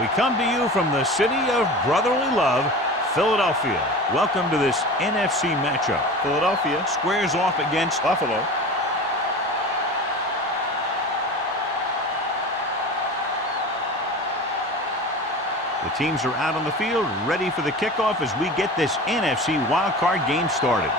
We come to you from the city of brotherly love, Philadelphia. Welcome to this NFC matchup. Philadelphia Squares off against Buffalo. The teams are out on the field, ready for the kickoff as we get this NFC Wildcard game started.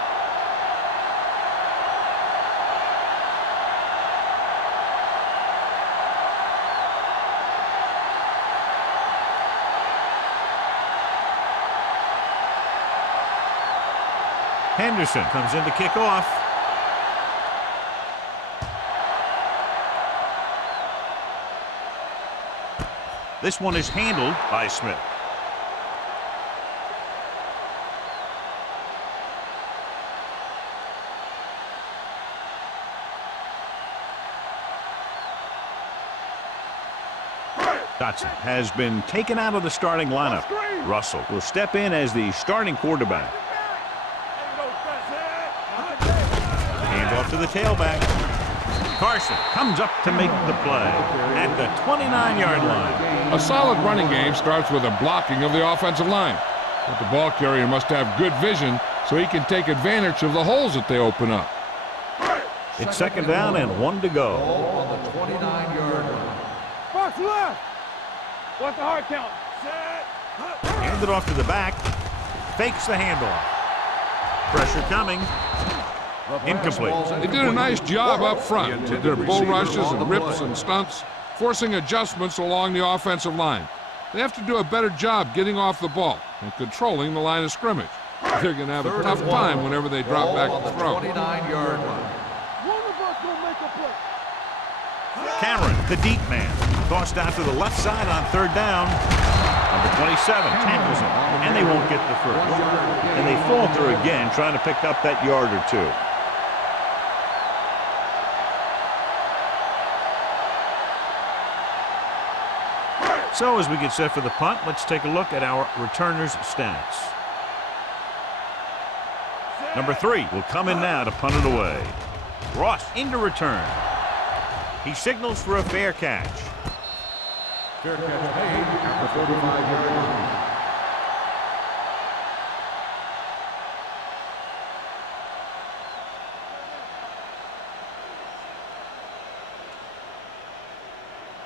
Henderson comes in to kick off. This one is handled by Smith. Dotson has been taken out of the starting lineup. Russell will step in as the starting quarterback. Hand off to the tailback. Carson comes up to make the play at the 29-yard line. A solid running game starts with a blocking of the offensive line. But the ball carrier must have good vision so he can take advantage of the holes that they open up. It's second down and 1 to go. Ball on the 29-yard line. Box left. What's the hard count? Hand it off to the back. Fakes the handoff. Pressure coming. Incomplete. They did a nice job up front with their bull rushes and rips and stunts, forcing adjustments along the offensive line. They have to do a better job getting off the ball and controlling the line of scrimmage. They're going to have a tough time whenever they drop back to throw. 29-yard line. One of us gonna make a play. Cameron, the deep man, tossed out to the left side on third down. Number 27 tackles him, and they won't get the first. And they falter again, trying to pick up that yard or two. So as we get set for the punt, let's take a look at our returners' stats. Number 3 will come in now to punt it away. Ross into return. He signals for a fair catch. Fair catch made at the 45-yard line.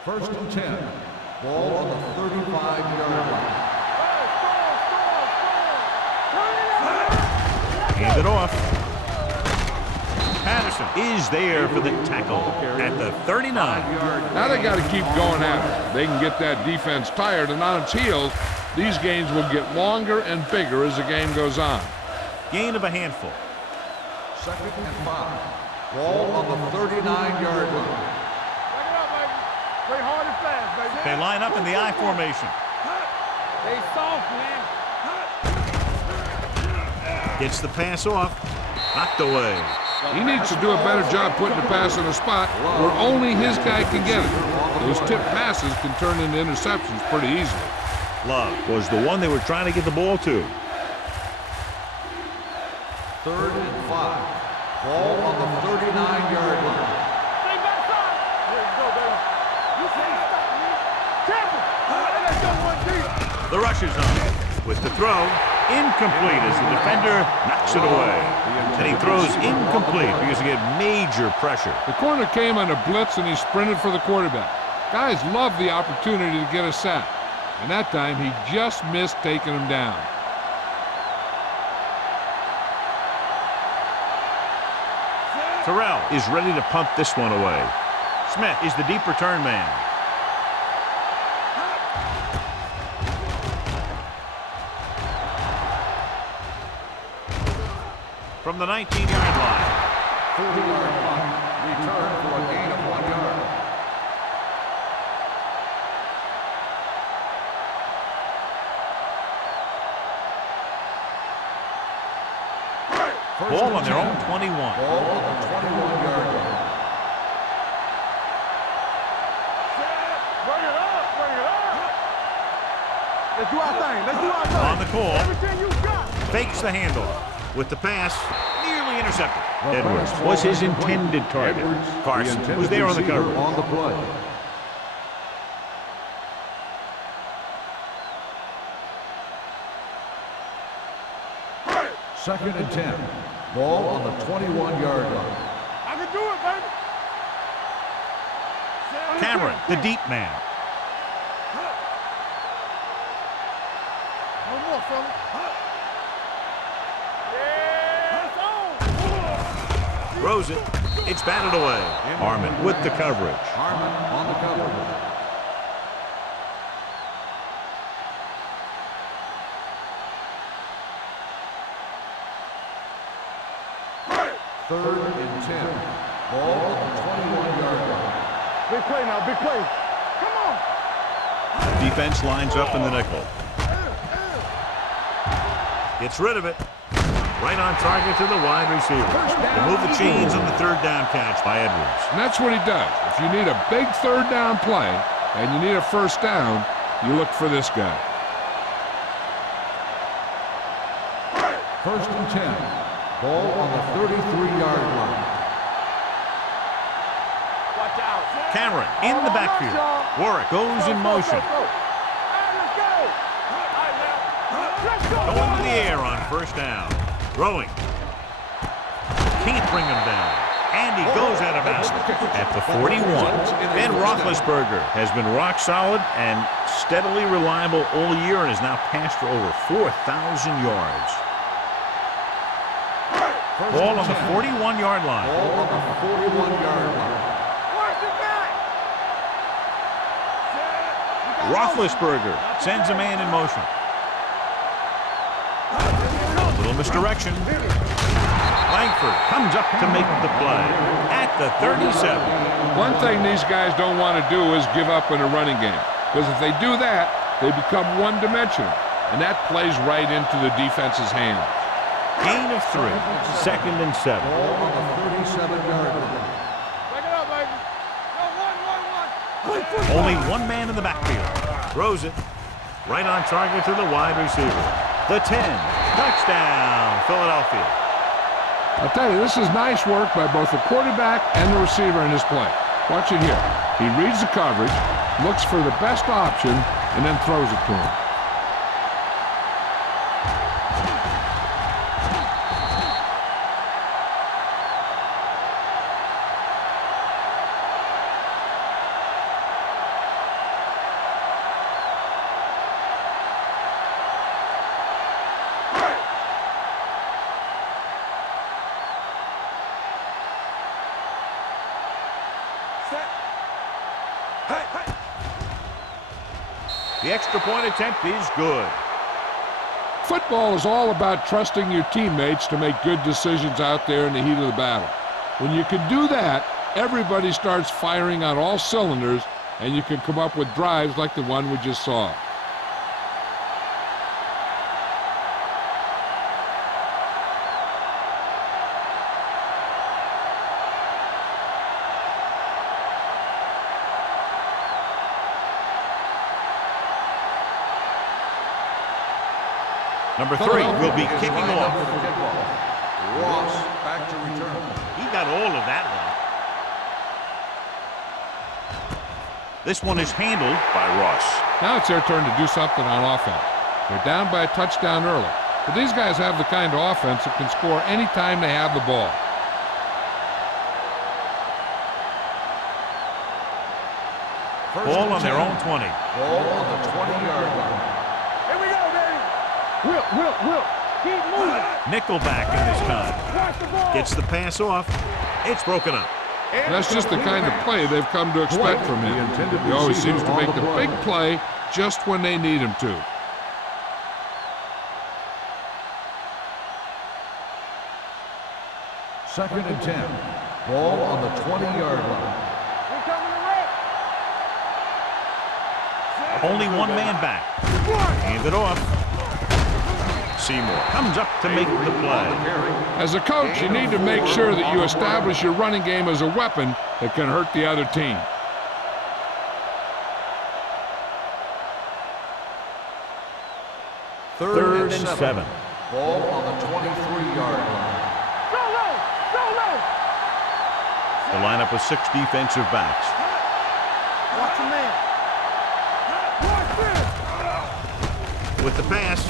First and 10. Ball on the 35-yard line. Hand it off. Patterson is there for the tackle at the 39. Now they got to keep going at it. They can get that defense tired and on its heels. These games will get longer and bigger as the game goes on. Gain of a handful. Second and 5. Ball on the 39-yard line. Play hard and fast, baby. They line up in the I formation. Stay soft, man. Gets the pass off. Knocked away. He needs to do a better job putting the pass in a spot where only his guy can get it. Those tip passes can turn into interceptions pretty easily. Love was the one they were trying to get the ball to. Third and 5. Ball on the 39-yard line. Stay backside. There you go, baby. You say stop, man. Tampa. Let's go one deep. The rush is on. With the throw, incomplete as the defender knocks it away. And he throws incomplete because he had major pressure. The corner came on a blitz and he sprinted for the quarterback. Guys love the opportunity to get a sack. And that time he just missed taking him down. Terrell is ready to punt this one away. Smith is the deep return man. From the 19-yard line. 40-yard line. Return for a gain of 1 yard. Ball on their own 21. Ball on the 21-yard line. Bring it up. Bring it up. Let's do our thing. Let's do our thing. On the call. Everything you got. Fakes the handoff. With the pass, nearly intercepted. Edwards was his intended target. Carson was there on the cover. On the play. Second and 10. Ball on the 21-yard line. I can do it, baby. Cameron, the deep man. No more, fella. Yeah, Throws it. It's batted away. Harmon with the coverage. Harmon on the coverage. Third and 10. Ball on the 21-yard line. Big play now, big play. Come on. Defense lines up in the nickel. Gets rid of it. Right on target to the wide receiver. They move the chains on the third down catch by Edwards. And that's what he does. If you need a big third down play and you need a first down, you look for this guy. First and 10. Ball on the 33-yard line. Watch out. Cameron in the backfield. Warwick goes in motion. Let's go. All right, now. Let's go. Going to the air on first down. Throwing. Can't bring him down. And he goes out of bounds at the 41. Ben Roethlisberger has been rock solid and steadily reliable all year and has now passed for over 4,000 yards. Ball on the 41-yard line. Ball on the 41-yard line. Watch it back. Roethlisberger sends a man in motion. Little misdirection. Langford comes up to make the play at the 37. One thing these guys don't want to do is give up in a running game. Because if they do that, they become one-dimensional. And that plays right into the defense's hands. Gain of 3. Second and 7. Ball on the 37-yard line. Back it up, baby. Go, 1. Only one man in the backfield. Throws it. Right on target to the wide receiver. The 10. Touchdown, Philadelphia. I'll tell you, this is nice work by both the quarterback and the receiver in this play. Watch it here. He reads the coverage, looks for the best option, and then throws it to him. The extra point attempt is good. Football is all about trusting your teammates to make good decisions out there in the heat of the battle. When you can do that, everybody starts firing on all cylinders, and you can come up with drives like the one we just saw. Number 3 will be kicking off. Ross back to return. He got all of that one. This one is handled by Ross. Now it's their turn to do something on offense. They're down by a touchdown early. But these guys have the kind of offense that can score any time they have the ball. Ball on their own 20. Ball on the 20-yard line. Here we go, baby. Whip. Keep moving. Nickelback in this time. Watch the ball. Gets the pass off. It's broken up. And that's just the kind of play they've come to expect from him. He always seems to make the big play just when they need him to. Second and 10. Ball on the 20-yard line. We're coming to wreck. Only one man back. Hand it off. Seymour comes up to make the play. As a coach, you need to make sure that you establish your running game as a weapon that can hurt the other team. Third and 7. Ball on the 23-yard line. Go low. The lineup of 6 defensive backs. Watch the man. Watch this. With the pass.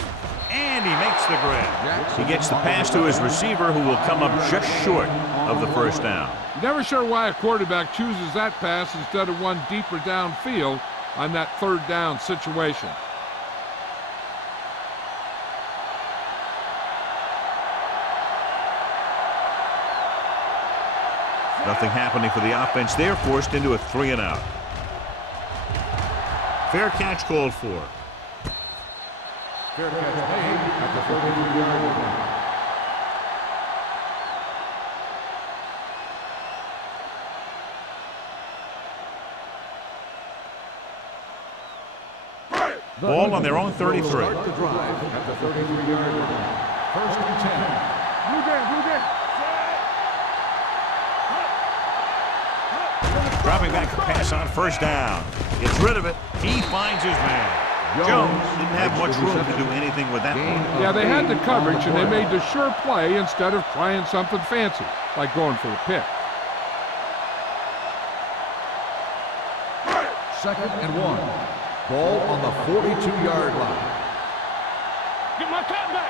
And And he makes the grab. He gets the pass to his receiver, who will come up just short of the first down. Never sure why a quarterback chooses that pass instead of one deeper downfield on that third down situation. Nothing happening for the offense. They're forced into a 3-and-out. Fair catch called for. Fair catch made at the 43-yard line. Ball on their own 33. Start the drive at the 33-yard line. 1st and 10. Blue game. Dropping back to pass on first down. Gets rid of it. He finds his man. Jones didn't have much room to do anything with that one. Yeah, they had the coverage, and they made the sure play instead of trying something fancy, like going for the pick. 2nd and 1. Ball on the 42-yard line. Get my cat back.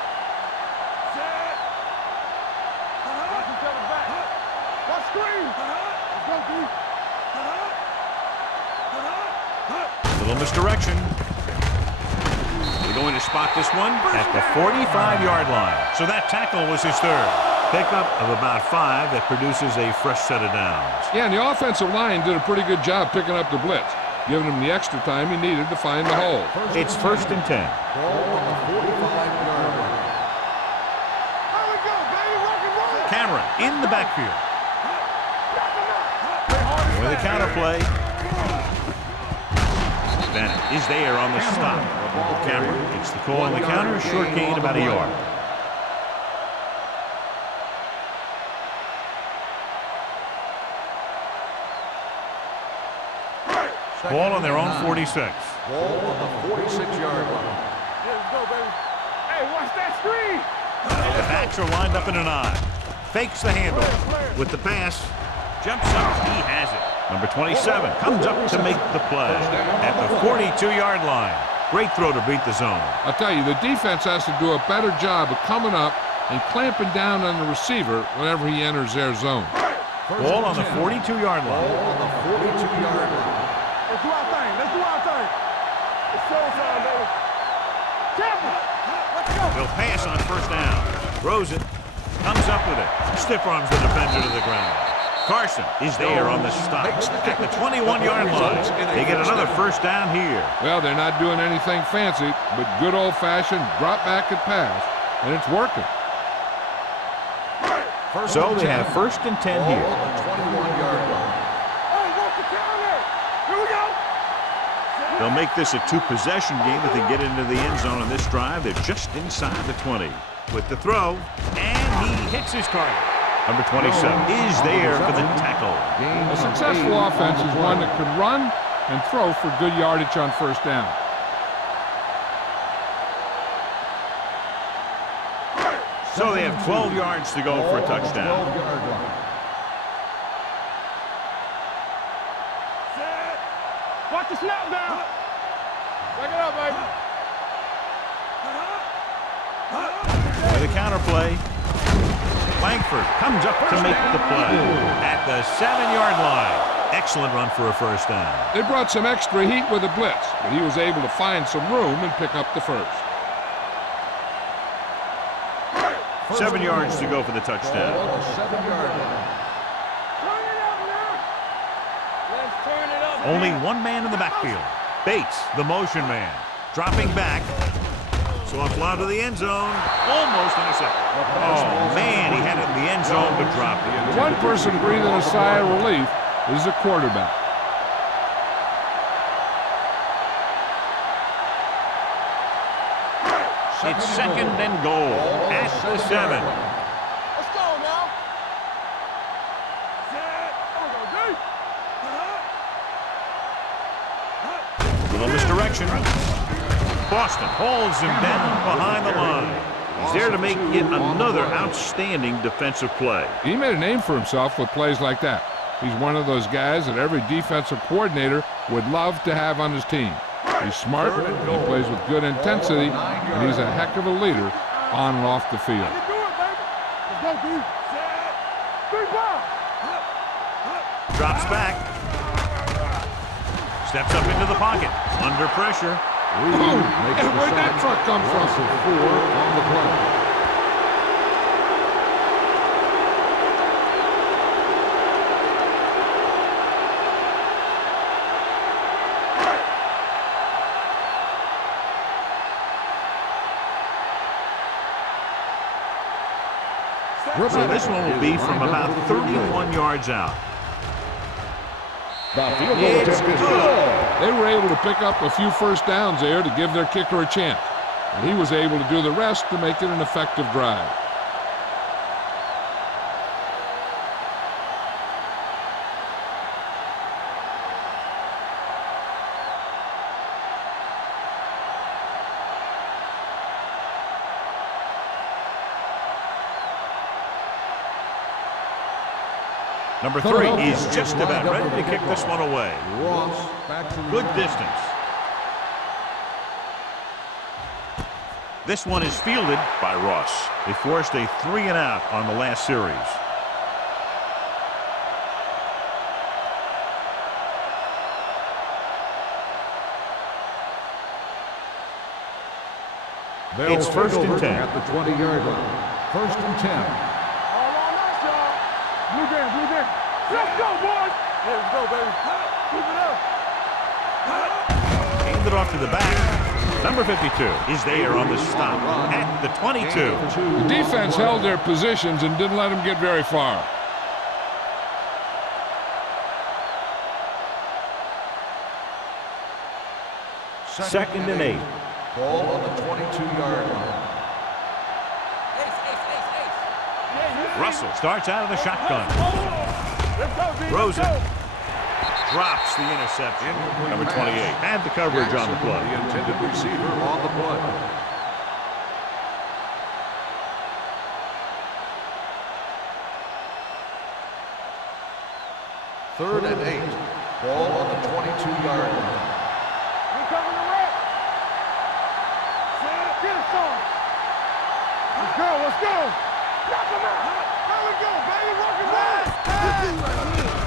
Set. Watch each other back. Watch screen. Let's go, D. Little misdirection. They're going to spot this one at the 45-yard line. So that tackle was his third. Pickup of about 5 that produces a fresh set of downs. Yeah, and the offensive line did a pretty good job picking up the blitz, giving him the extra time he needed to find the hole. It's 1st and 10. Ball on the 45-yard line. There we go, baby. Rock and roll. Cameron in the backfield. With a counter play. Bennett is there on the stop. Cameron gets the call on the counter. Short gain about a yard. Ball on their own 46. Ball on the 46-yard line. Let's go, baby. Hey, watch that screen. The backs are lined up in an eye. Fakes the handle. With the pass. Jumps up. He has it. Number 27 comes up to make the play at the 42-yard line. Great throw to beat the zone. I'll tell you, the defense has to do a better job of coming up and clamping down on the receiver whenever he enters their zone. Ball on the 42-yard line. Ball on the 42-yard line. Let's do our thing. It's showtime, baby. Tampa. Let's go. He'll pass on first down. Throws it. Comes up with it. Stiff arms the defender to the ground. Carson is there on the stop at the 21-yard line. They get another first down here. Well, they're not doing anything fancy, but good old-fashioned drop back and pass, and it's working. So they have 1st and 10 here. Ball on the 21-yard line. Hey, what's the counter? Here we go. They'll make this a 2-possession game if they get into the end zone on this drive. They're just inside the 20. With the throw, and he hits his target. Number 27 is there for the tackle. A successful offense is one that can run and throw for good yardage on first down. So they have 12 yards to go for a touchdown. 12-yard line. Set. Watch the snap down. Back it up, baby. With a counter play, Langford comes up to make the play at the 7-yard line. Excellent run for a first down. They brought some extra heat with the blitz, but he was able to find some room and pick up the first. 7 yards to go for the Ball touchdown. on the 7-yard line. Turn it up now. Let's turn it up. Only one man in the backfield. Bates, the motion man, dropping back. Soft fly to the end zone. Almost intercepted. Oh, man, he had it in the end zone, but dropped it. The one person breathing a sigh of relief is the quarterback. It's 2nd and goal at the 7. Let's go now. Set. There we go, D. Little misdirection. Boston holds him down behind the line. He's there to make yet another outstanding defensive play. He made a name for himself with plays like that. He's one of those guys that every defensive coordinator would love to have on his team. He's smart, he plays with good intensity, and he's a heck of a leader on and off the field. You do it, baby. Let's go, D. Set. 3 ball. Drops back. Steps up into the pocket. Under pressure. And where'd that truck come from? 4 on the play. So this one will be from about 31 yards out. It's good. They were able to pick up a few first downs there to give their kicker a chance. And he was able to do the rest to make it an effective drive. Number 3 is just about ready to kick this one away. Ross back to Good distance. This one is fielded by Ross. They forced a 3-and-out on the last series. It's 1st and 10. At the 20-yard line. 1st and 10. All on us, y'all. Blue game, blue game. Let's go, boys. Here we go, baby. Keep it up. Aimed it off to the back. Number 52 is there on the stop at the 22. The defense held their positions and didn't let them get very far. Second and 8. Ball on the 22-yard line. Russell starts out of the shotgun. Let's go, B. Rosen drops the interception. Number 28 had the coverage on the play. The intended receiver on the play. Third and 8. Ball on the 22-yard line. We coming to wreck. Get us on. Let's go, let's go. Knock him out. There we go, baby. Work his ass.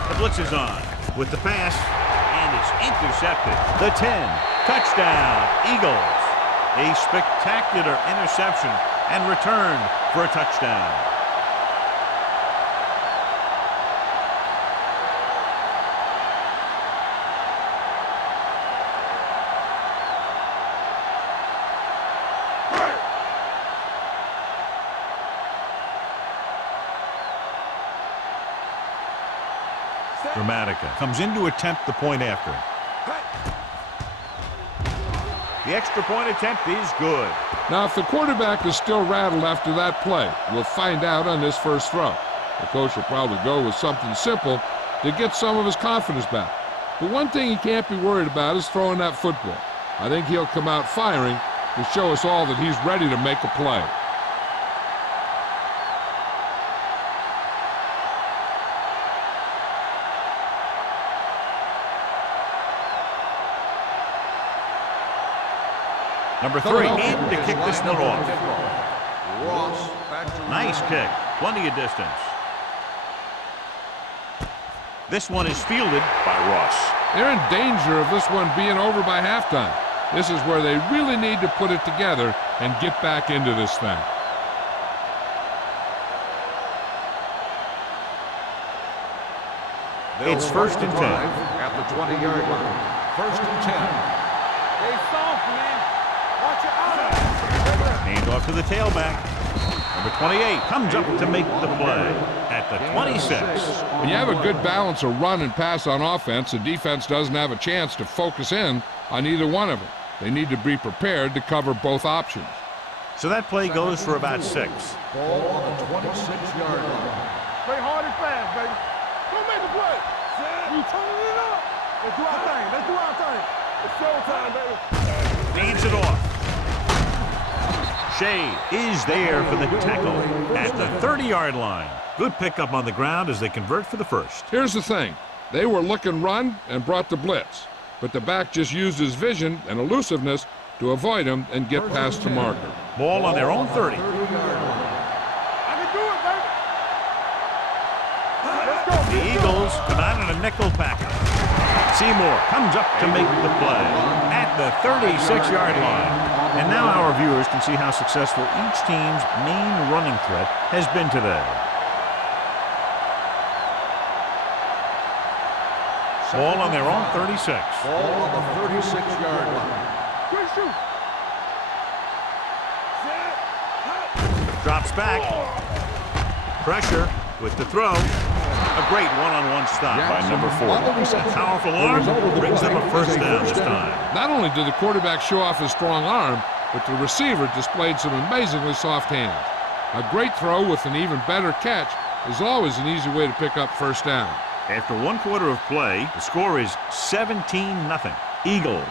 The blitz is on with the pass, and it's intercepted. The 10. Touchdown, Eagles. A spectacular interception and return for a touchdown. Dramatica comes in to attempt the point after. The extra point attempt is good. Now, if the quarterback is still rattled after that play, we'll find out on this first throw. The coach will probably go with something simple to get some of his confidence back. But one thing he can't be worried about is throwing that football. I think he'll come out firing to show us all that he's ready to make a play. Number 3 in to kick this one off. Ross back to Nice kick. Plenty of distance. This one is fielded by Ross. They're in danger of this one being over by halftime. This is where they really need to put it together and get back into this thing. It's 1st and 10. At the 20-yard line. 1st and 10. They soft, man. Watch your eye. Hand off to the tailback. Number 28 comes up to make the play at the 26. When you have a good balance of run and pass on offense, the defense doesn't have a chance to focus in on either one of them. They need to be prepared to cover both options. So that play goes for about 6. Ball on the 26-yard line. Play hard and fast, baby. Go make the play. You turning it up. Let's do our thing. Let's do our thing. It's showtime, baby. Feeds it off. Shea is there for the tackle at the 30-yard line. Good pickup on the ground as they convert for the first. Here's the thing. They were looking run and brought the blitz, but the back just used his vision and elusiveness to avoid him and get past the marker. Ball on their own 30. I can do it, baby. Let's go. The Eagles come out in a nickel package. Seymour comes up to make the play at the 36-yard line. And now our viewers can see how successful each team's main running threat has been today. Ball on their own 36. Ball on the 36-yard line. Good shoot. Drops back. Pressure with the throw. A great one-on-one stop by number 4. A powerful arm brings them a first down this time. Not only did the quarterback show off his strong arm, but the receiver displayed some amazingly soft hands. A great throw with an even better catch is always an easy way to pick up first down. After 1 quarter of play, the score is 17-0. Eagles.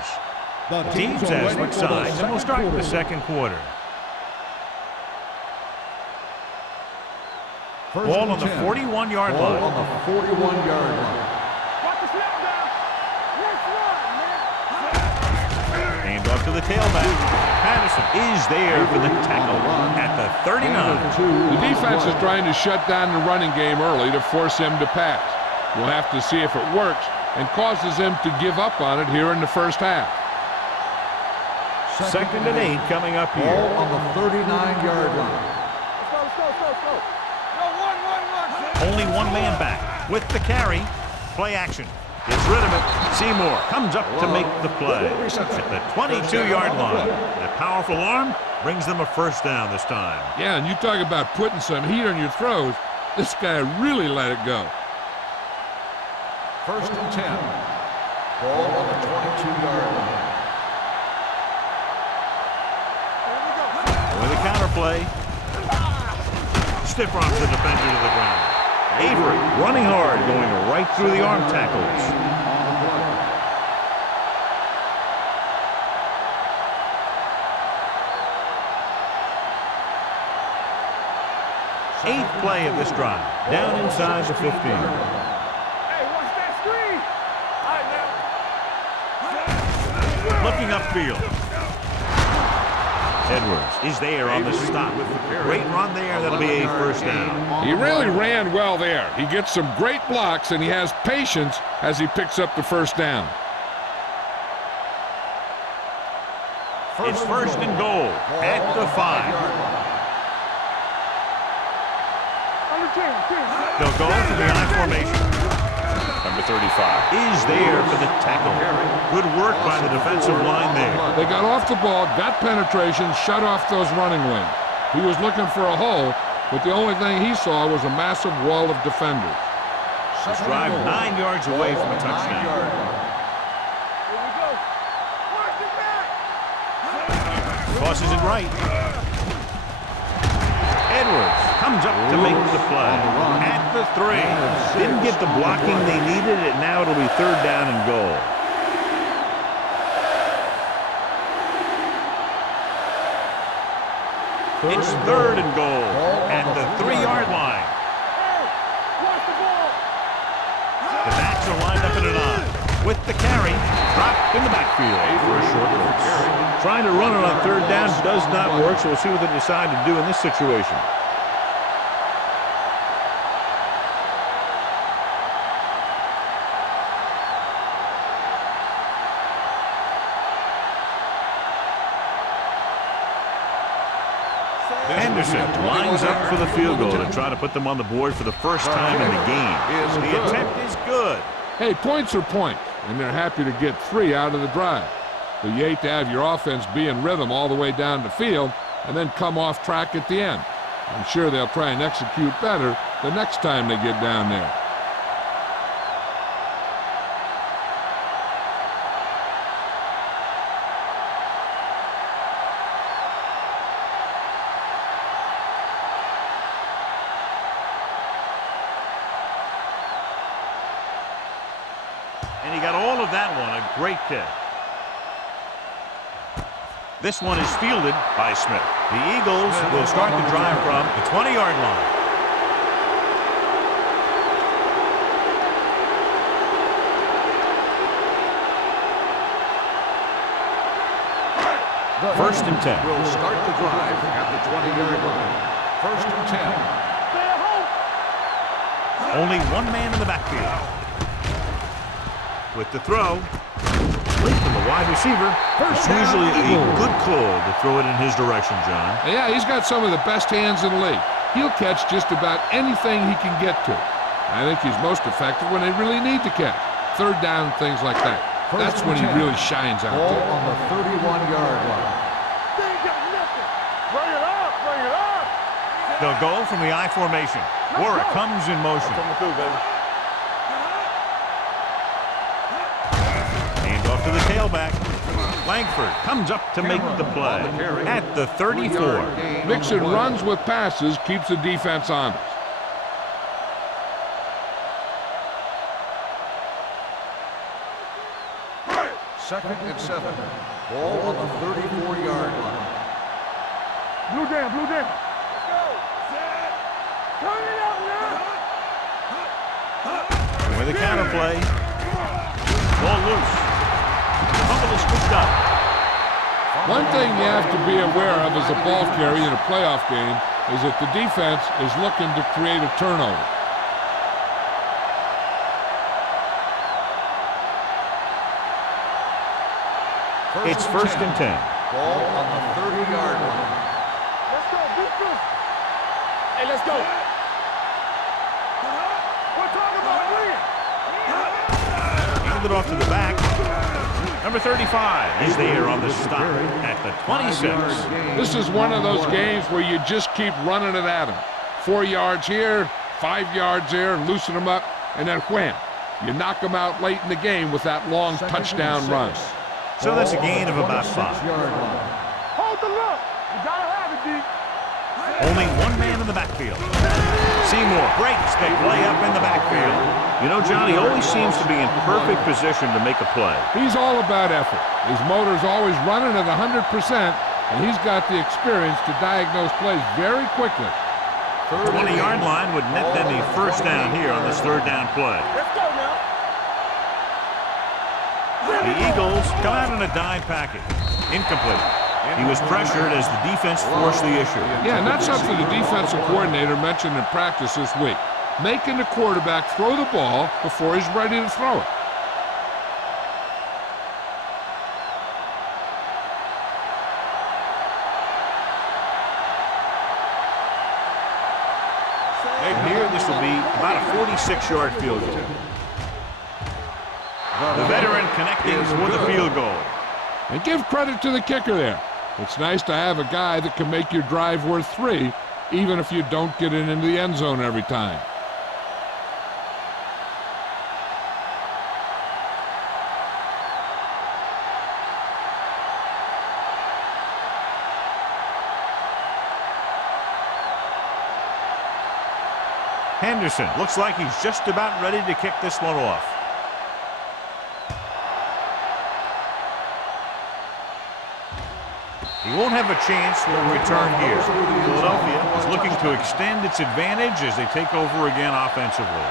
The teams have switched sides and will start the second quarter. Ball on the 41-yard line. Ball on the 41-yard line. Watch the snap down. Let's run, man. Hand off to the tailback. Patterson is there for the tackle at the 39. The defense is trying to shut down the running game early to force him to pass. We'll have to see if it works and causes him to give up on it here in the first half. Second and 8 coming up here. Ball on the 39-yard line. Let's go. Go, run. Only one man back with the carry. Play action. Gets rid of it. Seymour comes up to make the play at the 22-yard line. A powerful arm brings them a first down this time. Yeah, and you talk about putting some heat on your throws. This guy really let it go. First and 10. Ball on the 22-yard line. With a counter play. Stiff arms the defender to the ground. Avery running hard, going right through the arm tackles. Eighth play of this drive. Down inside the 15. Hey, watch that screen. All right, now. Looking upfield. Edwards is there on the stop. Great run there. That'll be a first down. He really ran well there. He gets some great blocks, and he has patience as he picks up the first down. It's first and goal at the 5. They'll go to the I formation. Number 35 is there for the tackle. Good work by the defensive line there. They got off the ball, got penetration, shut off those running lanes. He was looking for a hole, but the only thing he saw was a massive wall of defenders. This drive 9 yards away from a touchdown. Here we go. Watch it back. Tosses it right. Edwards comes up to make the play at the 3. Didn't get the blocking they needed, and now it'll be third down and goal. It's third and goal at the 3-yard line. The backs are lined up in an I. With the carry, dropped in the backfield for a short loss. Trying to run it on third down does not work, so we'll see what they decide to do in this situation. Henderson lines up for the field goal to try to put them on the board for the first time in the game. The attempt is good. Hey, points are points, and they're happy to get 3 out of the drive. But you hate to have your offense be in rhythm all the way down the field and then come off track at the end. I'm sure they'll try and execute better the next time they get down there. And he got all of that one. A great kick. This one is fielded by Smith. The Eagles will start the drive from the 20-yard line. First and 10. Will start the drive at the 20-yard line. First and 10. Only one man in the backfield. With the throw, late from the wide receiver. It's usually a good call to throw it in his direction, John. Yeah, he's got some of the best hands in the league. He'll catch just about anything he can get to. I think he's most effective when they really need to catch. Third down, things like that. That's when he really shines out Ball there. on the 31-yard line. They ain't got nothing. Bring it up, bring it up. They'll go from the I formation. Warwick comes in motion. Coming through, baby. Hand off to the tailback. Langford comes up to make the play at the 34. Mixing runs with passes keeps the defense honest. Second and 7. Ball on the 34-yard line. Blue down, blue down. Let's go. Set. Turn it out now. With a counter play. Ball loose. Fumble is scooped up. One thing you have to be aware of as a ball carrier in a playoff game is that the defense is looking to create a turnover. It's first and 10. Ball on the 30-yard line. Let's go, beat this. Hey, let's go. We're talking about win. Handed off to the back. Number 35 is there on the stop at the 26. This is one of those games where you just keep running it at them. 4 yards here, 5 yards there, loosen them up, and then wham. You knock them out late in the game with that long touchdown run. So that's a gain of about 5. Hold the look. You gotta have it, D. Only one man in the backfield. Seymour breaks the play up in the backfield. You know, John, he always seems to be in perfect position to make a play. He's all about effort. His motor's always running at 100%, and he's got the experience to diagnose plays very quickly. 20-yard line would net them the first down here on this third down play. Let's go now. The Eagles come out in a dime package. Incomplete. He was pressured as the defense forced the issue. Yeah, and that's something the defensive coordinator mentioned in practice this week. Making the quarterback throw the ball before he's ready to throw it. And here, this will be about a 46-yard field goal. The veteran connecting for the field goal. And give credit to the kicker there. It's nice to have a guy that can make your drive worth 3, even if you don't get it into the end zone every time. Henderson looks like he's just about ready to kick this one off. He won't have a chance for a return here. Philadelphia is looking to extend its advantage as they take over again offensively.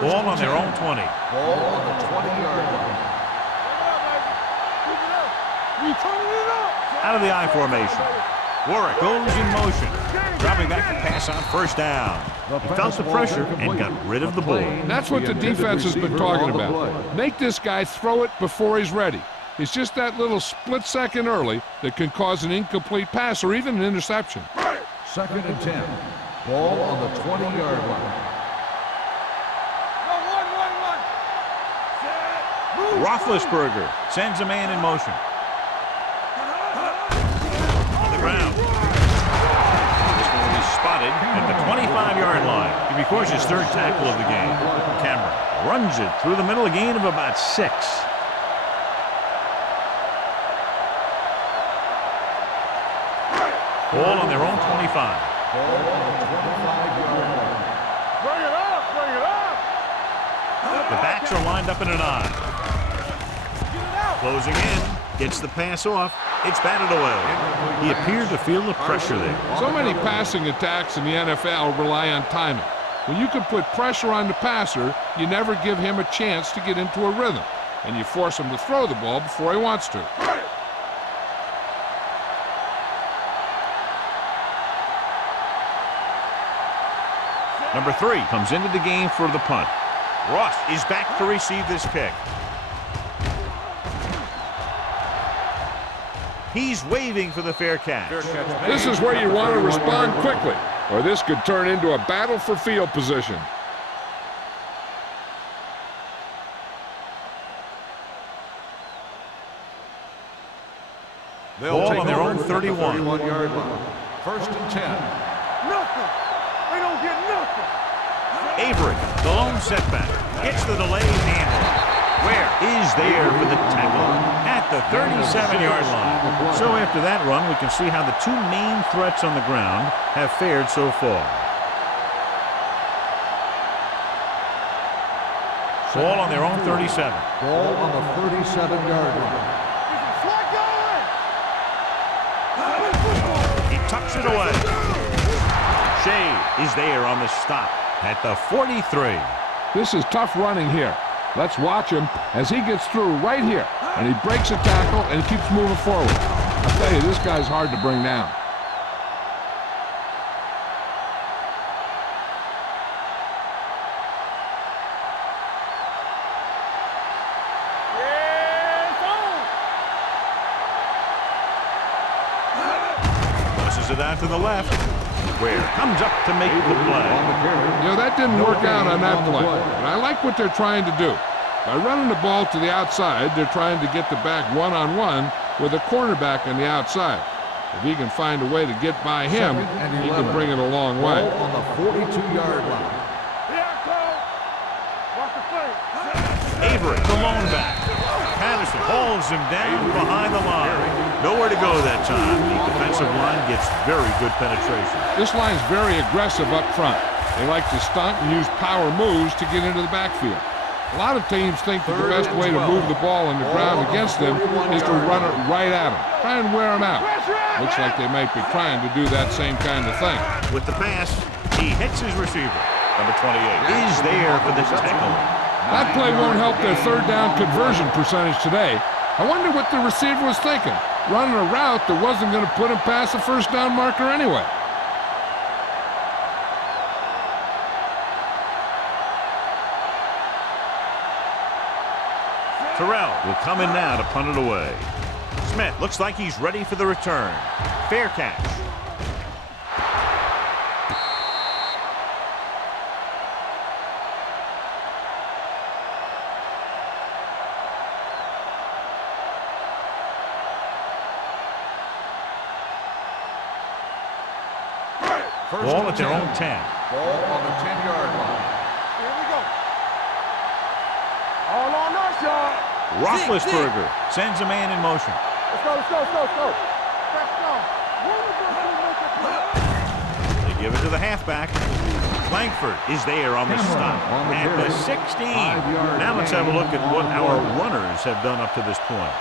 Ball on their own 20. Ball on the 20-yard line. Out of the I formation. Warwick goes in motion. Dropping back to pass on first down. He felt the pressure and got rid of the ball. That's what the defense has been talking about. Make this guy throw it before he's ready. It's just that little split second early that can cause an incomplete pass or even an interception. Second and 10. Ball on the 20-yard line. Roethlisberger sends a man in motion. On the ground. This one will be spotted at the 25-yard line. He records his third tackle of the game. Cameron runs it through the middle, a gain of about 6. Ball on their own 25. Ball on the 25-yard line. Bring it up, bring it up. The backs are lined up in an I. Closing in, gets the pass off. It's batted away. He appeared to feel the pressure there. So many passing attacks in the NFL rely on timing. When you can put pressure on the passer, you never give him a chance to get into a rhythm, and you force him to throw the ball before he wants to. Number 3 comes into the game for the punt. Ross is back to receive this kick. He's waving for the fair catch. This is where you want to respond quickly, or this could turn into a battle for field position. Ball on their own 31. 31-yard line. First and 10. Nothing. They don't get nothing. Avery, the lone setback, gets the delayed handle. Where is there for the tackle at the 37-yard line. So after that run, we can see how the two main threats on the ground have fared so far. Ball on their own 37. Ball on the 37-yard line. He tucks it away. Shea is there on the stop at the 43. This is tough running here. Let's watch him as he gets through right here, and he breaks a tackle and keeps moving forward. I tell you, this guy's hard to bring down. Tosses it out to the left. Where comes up to make the play. You know, that didn't work out on that play, but I like what they're trying to do. By running the ball to the outside, they're trying to get the back one-on-one with a cornerback on the outside. If he can find a way to get by him, he can bring it a long way. Ball on the 42-yard line. Avery, the lone back. Patterson hauls him down behind the line. Nowhere to go that time. The defensive line gets very good penetration. This line's very aggressive up front. They like to stunt and use power moves to get into the backfield. A lot of teams think that the best way to move the ball on the ground against them is to run it right at them. Try and wear them out. Looks like they might be trying to do that same kind of thing. With the pass, he hits his receiver. Number 28 is there for the tackle. That play won't help their third down conversion percentage today. I wonder what the receiver was thinking, running a route that wasn't going to put him past the first down marker anyway. Terrell will come in now to punt it away. Smith looks like he's ready for the return. Fair catch. Ball at their own 10. Ball on the 10-yard line. Here we go. All on us, y'all. Roethlisberger sends a man in motion. Let's go, let's go, let's go, let's go. They give it to the halfback. Langford is there on the stop at the 16. Now let's have a look at what our runners have done up to this point.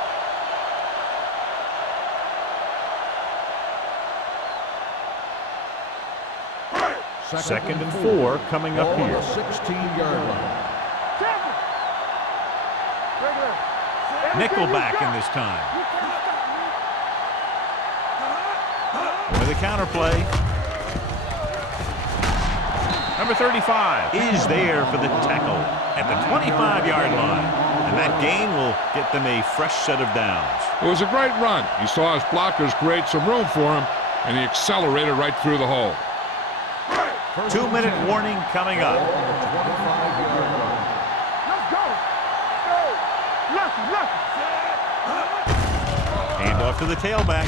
Second and 4 coming up here. 16-yard line. Nickelback in this time. With a counter play. Number 35 is there for the tackle at the 25-yard line. And that gain will get them a fresh set of downs. It was a great run. He saw his blockers create some room for him, and he accelerated right through the hole. 2-minute warning coming up. Let's go. Hand off to the tailback.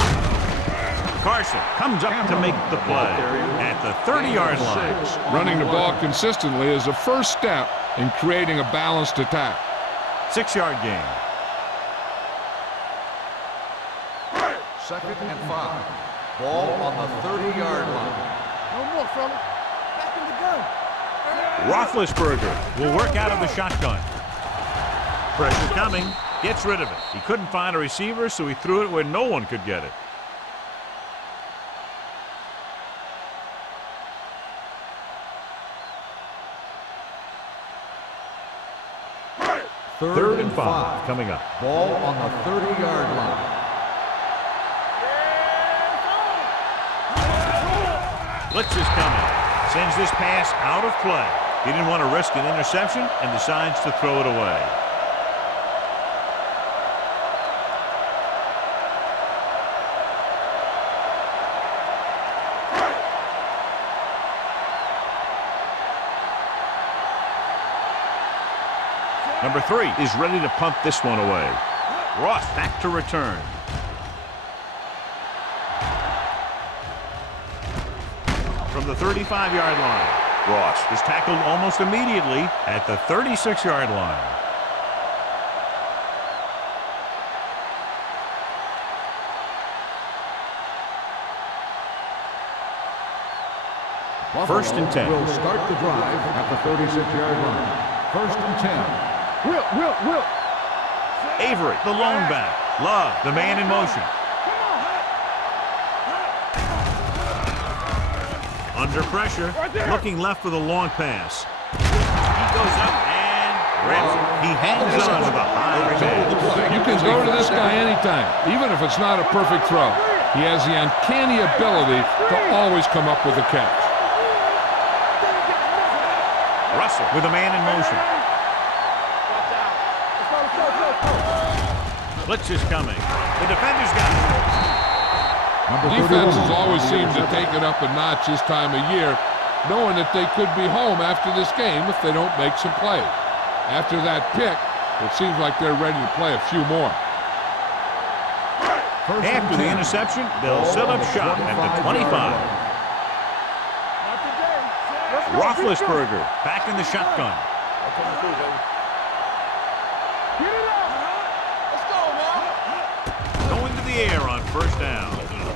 Carson comes up to make the play at the 30-yard line. Running the ball consistently is the first step in creating a balanced attack. 6-yard gain. Second and 5. Ball on the 30-yard line. No more, fellas. Back in the gun. Roethlisberger will work out of the shotgun. Pressure coming. Gets rid of it. He couldn't find a receiver, so he threw it where no one could get it. Third and 5 coming up. Ball on the 30-yard line. Blitz is coming. Sends this pass out of play. He didn't want to risk an interception and decides to throw it away. Number 3 is ready to punt this one away. Ross back to return. From the 35-yard line, Ross is tackled almost immediately at the 36-yard line. First and 10. Will start the drive at the 36-yard line. First and 10. Will. Avery, the lone back. Love, the man in motion. Under pressure, looking left for the long pass. He goes up and grabs it. He hangs on to the high pass. You can throw to this guy anytime, even if it's not a perfect throw. He has the uncanny ability to always come up with a catch. Russell with a man in motion. Blitz is coming. The defender's got it. Defenses always seem to take it up a notch this time of year, knowing that they could be home after this game if they don't make some plays. After that pick, it seems like they're ready to play a few more. After the interception, they'll set up shop at the 25. Roethlisberger back in the shotgun. Going to the air on first down.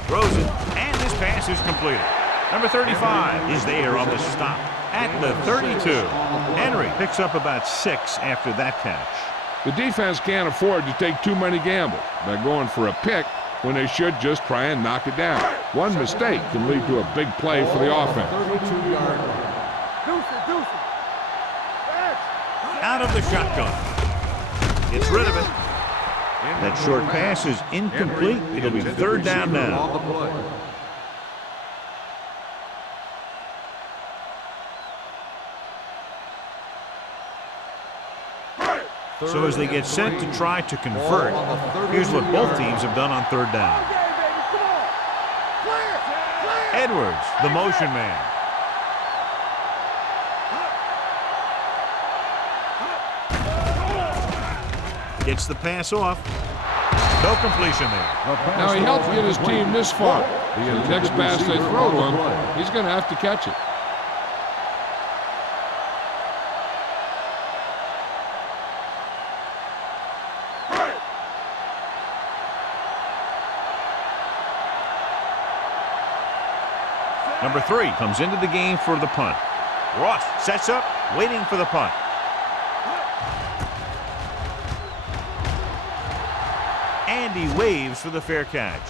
Throws it, and this pass is completed. Number 35 is there on the stop at the 32. Henry picks up about 6 after that catch. The defense can't afford to take too many gambles by going for a pick when they should just try and knock it down. One mistake can lead to a big play for the offense. 32-yard line. Out of the shotgun. Gets rid of it. That short pass is incomplete. It'll be third down now. So as they get set to try to convert, here's what both teams have done on third down. Edwards, the motion man. Gets the pass off. No completion there. Now he helped get his team this far. The next pass they throw to him, he's going to have to catch it. Number 3 comes into the game for the punt. Ross sets up, waiting for the punt. And he waves for the fair catch.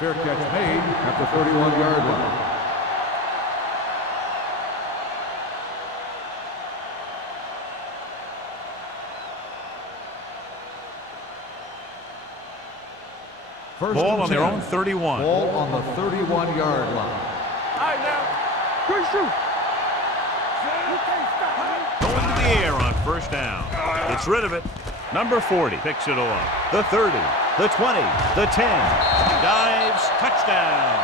Fair catch made at the 31-yard line. Ball on their own 31. Ball on the 31-yard line. Going to the air on first down. Gets rid of it. Number 40 picks it off. The 30, the 20, the 10. Dives, touchdown.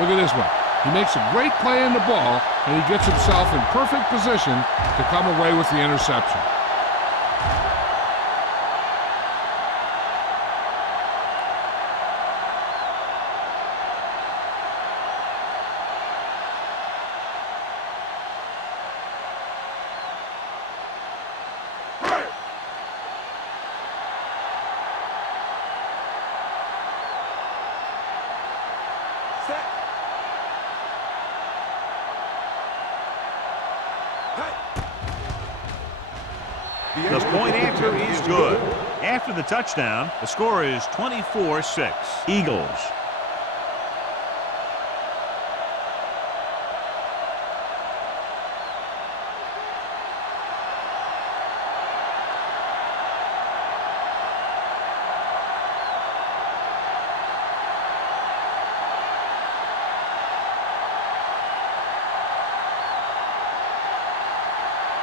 Look at this one. He makes a great play in the ball, and he gets himself in perfect position to come away with the interception. The point after is good. After the touchdown, the score is 24-6. Eagles.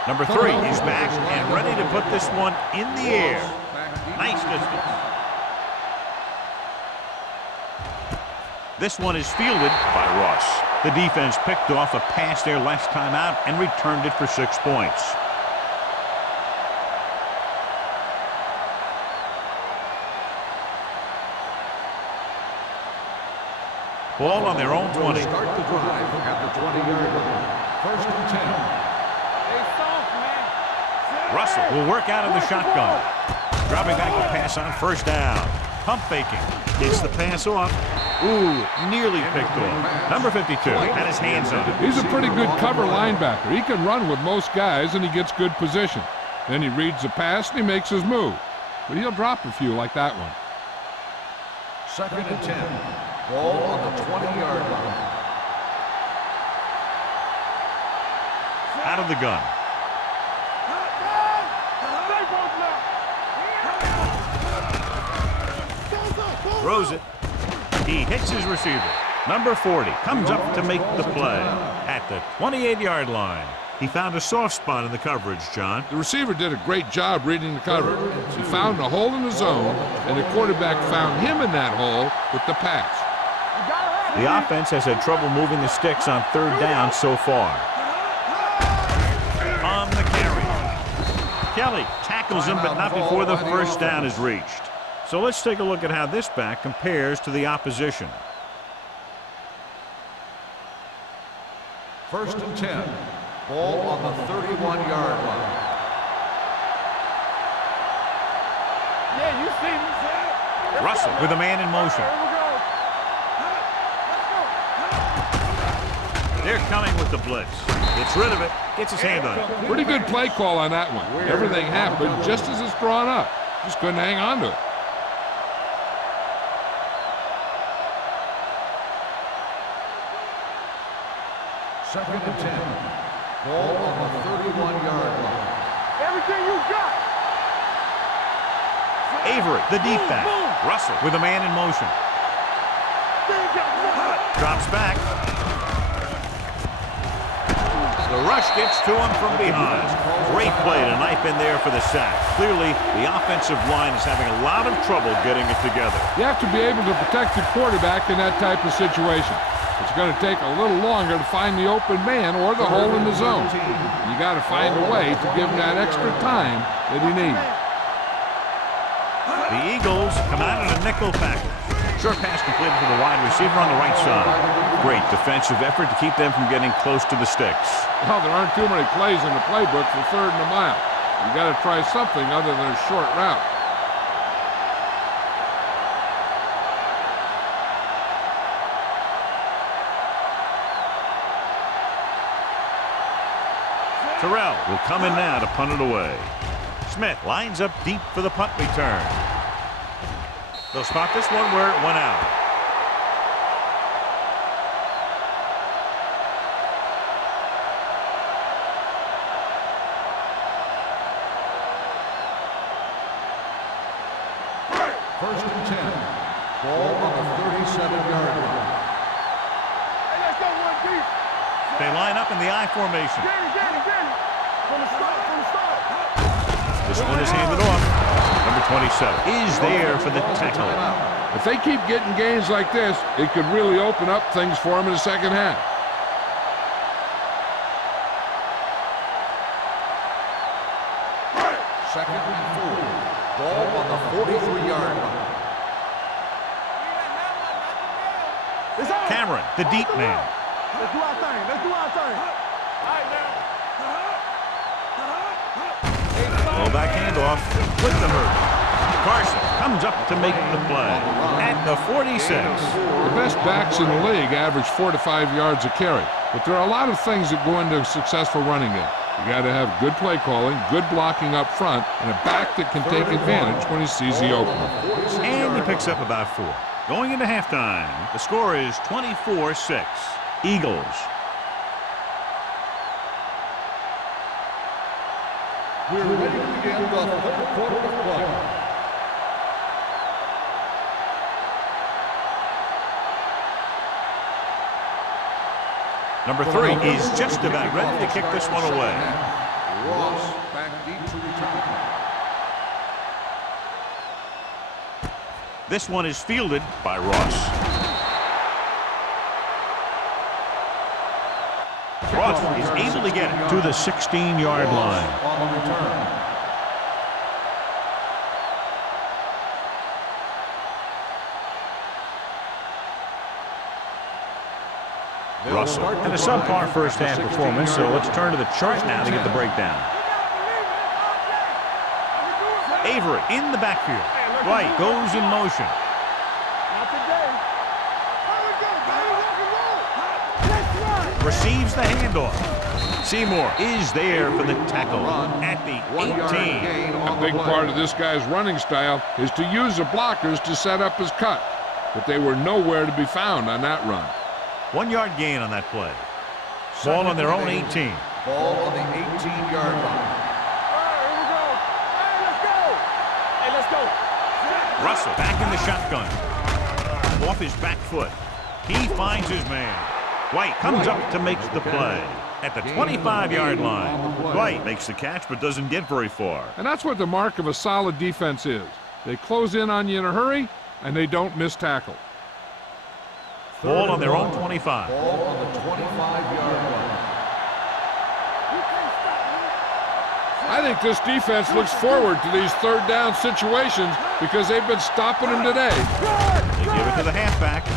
Number 3 is back and ready to put this one in the air. Nice distance. This one is fielded by Ross. The defense picked off a pass there last time out and returned it for 6 points. Ball on their own 20. Start the drive at the 20-yard line. 1st and 10. Hey, soft, man. Russell will work out of the shotgun. Dropping back to pass on 1st down. Pump faking. Gets the pass off. Ooh, nearly picked off. Number 52 had his hands on it. He's a pretty good cover linebacker. He can run with most guys, and he gets good position. Then he reads the pass, and he makes his move. But he'll drop a few like that one. 2nd and 10. Ball on the 20-yard line. Out of the gun. Throws it. He hits his receiver. Number 40 comes up to make the play at the 28-yard line. He found a soft spot in the coverage, John. The receiver did a great job reading the coverage. He found a hole in the zone, and the quarterback found him in that hole with the pass. The offense has had trouble moving the sticks on 3rd down so far. On the carry. Kelly tackles him, but not before the 1st down is reached. So let's take a look at how this back compares to the opposition. 1st and 10. Ball on the 31-yard line. Yeah, you see me, sir. Russell with a man in motion. Here we go. They're coming with the blitz. Gets rid of it. Gets his hand on it. Pretty good play call on that one. Everything happened just as it's drawn up. Just couldn't hang on to it. Second and 10. Ball on the 31-yard line. Everything you got. Avery, the deep back. Russell with a man in motion. Drops back. The rush gets to him from behind. Great play to knife in there for the sack. Clearly, the offensive line is having a lot of trouble getting it together. You have to be able to protect your quarterback in that type of situation. It's going to take a little longer to find the open man or the hole in the zone. You got to find a way to give him that extra time that he needs. The Eagles come out in a nickel package. Short pass completed to the wide receiver on the right side. Great defensive effort to keep them from getting close to the sticks. Well, there aren't too many plays in the playbook for 3rd and a mile. You got to try something other than a short route. Terrell will come in now to punt it away. Smith lines up deep for the punt return. They'll spot this one where it went out. First and 10. Ball on the 37-yard line. Hey, let's go one deep. They line up in the I formation. Get it. From the start. This one is handed off. Number 27 is there for the tackle. If they keep getting gains like this, it could really open up things for them in the 2nd half. Second and 4. Ball on the 43-yard line. Cameron, the deep man. Let's do our thing. All right, now. Roll back handoff with the hurt. Carson comes up to make the play at the 46. The best backs in the league average 4 to 5 yards a carry, but there are a lot of things that go into a successful running game. You got to have good play calling, good blocking up front, and a back that can take advantage when he sees the opening. And he picks up about 4. Going into halftime, the score is 24-6. Eagles. We're ready to begin the 3rd quarter of play. Number 3 is just about ready to kick this one away. Ross back deep to return. This one is fielded by Ross. Ross is able to get it to the 16-yard line. On the return. Russell had a subpar first half performance, so let's turn to the chart now to get the breakdown. Avery in the backfield. White goes in motion. Receives the handoff. Seymour is there for the tackle at the 18. A big part of this guy's running style is to use the blockers to set up his cut, but they were nowhere to be found on that run. 1 yard gain on that play. Ball on their own 18. Ball on the 18-yard line. Russell back in the shotgun. Off his back foot. He finds his man. White comes up to make the play at the 25-yard line. White makes the catch but doesn't get very far. And that's what the mark of a solid defense is. They close in on you in a hurry, and they don't miss tackle. Ball on their own 25. Ball on the 25-yard line. I think this defense looks forward to these third down situations because they've been stopping them today. They give it to the halfback.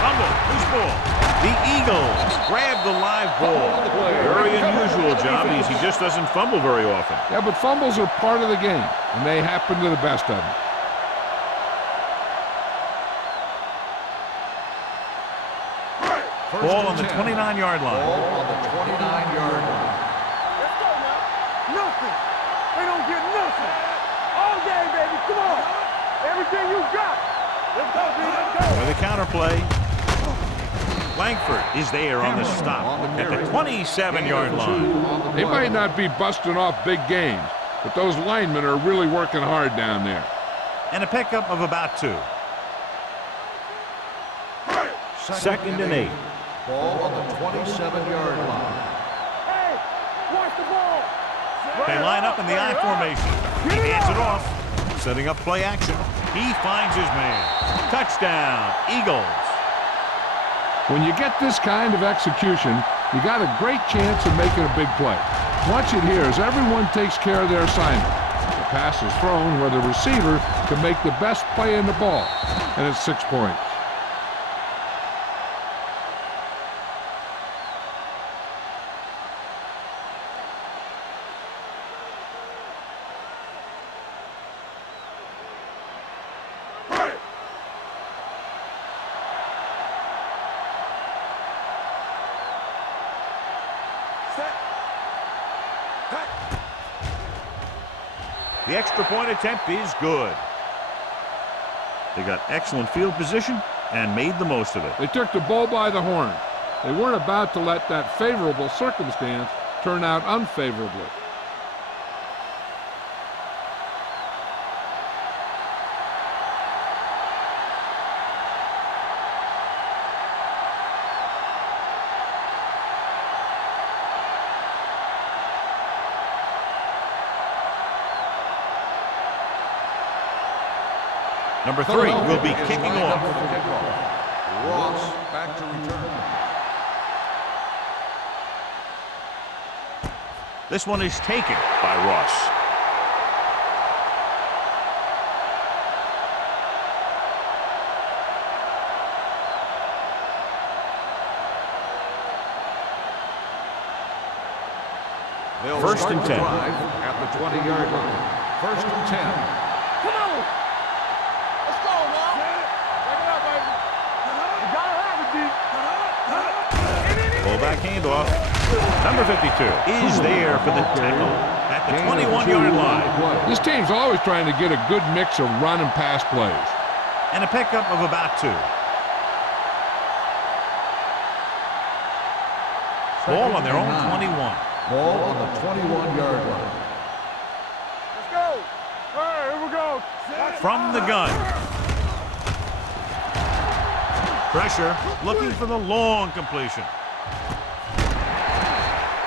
Fumble. Loose ball. The Eagles grab the live ball. Very unusual job because he just doesn't fumble very often. Yeah, but fumbles are part of the game, and they happen to the best of them. Ball on the 29-yard line. Ball on the 29-yard line. Let's go now. Nothing. They don't get nothing. All day, baby. Come on. Everything you got. Let's go, B. Let's go. With a counterplay. Langford is there on the stop at the 27-yard line. They might not be busting off big games, but those linemen are really working hard down there. And a pickup of about 2. Second and 8. Ball on the 27-yard line. Hey, watch the ball. They line up in the I formation. He hands it off. Setting up play action. He finds his man. Touchdown, Eagles. When you get this kind of execution, you got a great chance of making a big play. Watch it here as everyone takes care of their assignment. The pass is thrown where the receiver can make the best play in the ball, and it's 6 points. The extra point attempt is good. They got excellent field position and made the most of it. They took the bull by the horn. They weren't about to let that favorable circumstance turn out unfavorably. Number 3 will be kicking off. Ross back to return. This one is taken by Ross. They'll First start and the 10. drive at the 20-yard line. First and 10. Come on. Let's go, now. Take it up, baby. You gotta have it, D. Fullback handoff. Number 52 is there for the tackle at the 21-yard line. This team's always trying to get a good mix of run and pass plays. And a pickup of about 2. Ball on their own 21. Ball on the 21-yard line. Let's go. All right, here we go. From the gun. Pressure, looking for the long completion.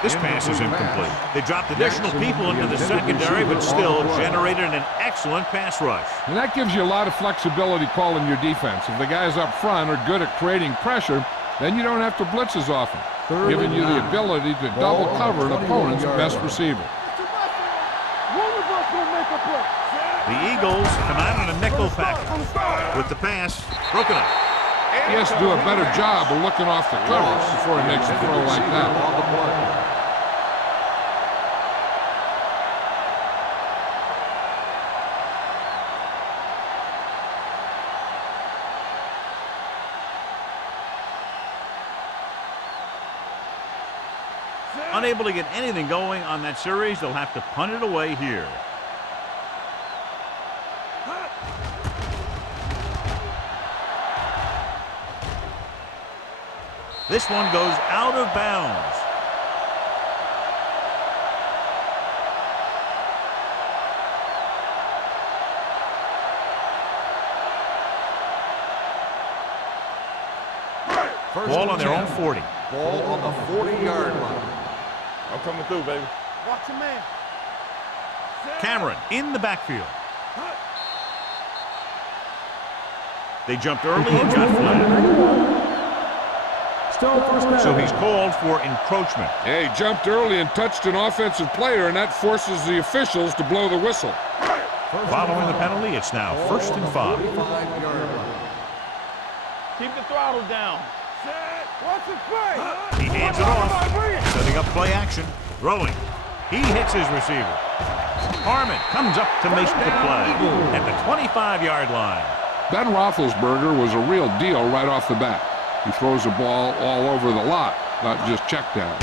This pass is incomplete. They dropped additional people into the secondary, but still generated an excellent pass rush. And that gives you a lot of flexibility calling your defense. If the guys up front are good at creating pressure, then you don't have to blitz as often, giving you the ability to double cover an opponent's best receiver. The Eagles come out in a nickel package with the pass broken up. He has to do a better job of looking off the covers before he makes a throw like that. Unable to get anything going on that series, they'll have to punt it away here. This one goes out of bounds. Ball on their own 40. Ball on the 40-yard line. I'm coming through, baby. Watch your man. Cameron in the backfield. They jumped early and got flagged. So he's called for encroachment. Yeah, he jumped early and touched an offensive player, and that forces the officials to blow the whistle. Following the penalty, it's now 1st and 5. Keep the throttle down. Watch it play. He hands it off, setting up play action, throwing. He hits his receiver. Harmon comes up to make the play at the 25-yard line. Ben Roethlisberger was a real deal right off the bat. He throws the ball all over the lot, not just check down.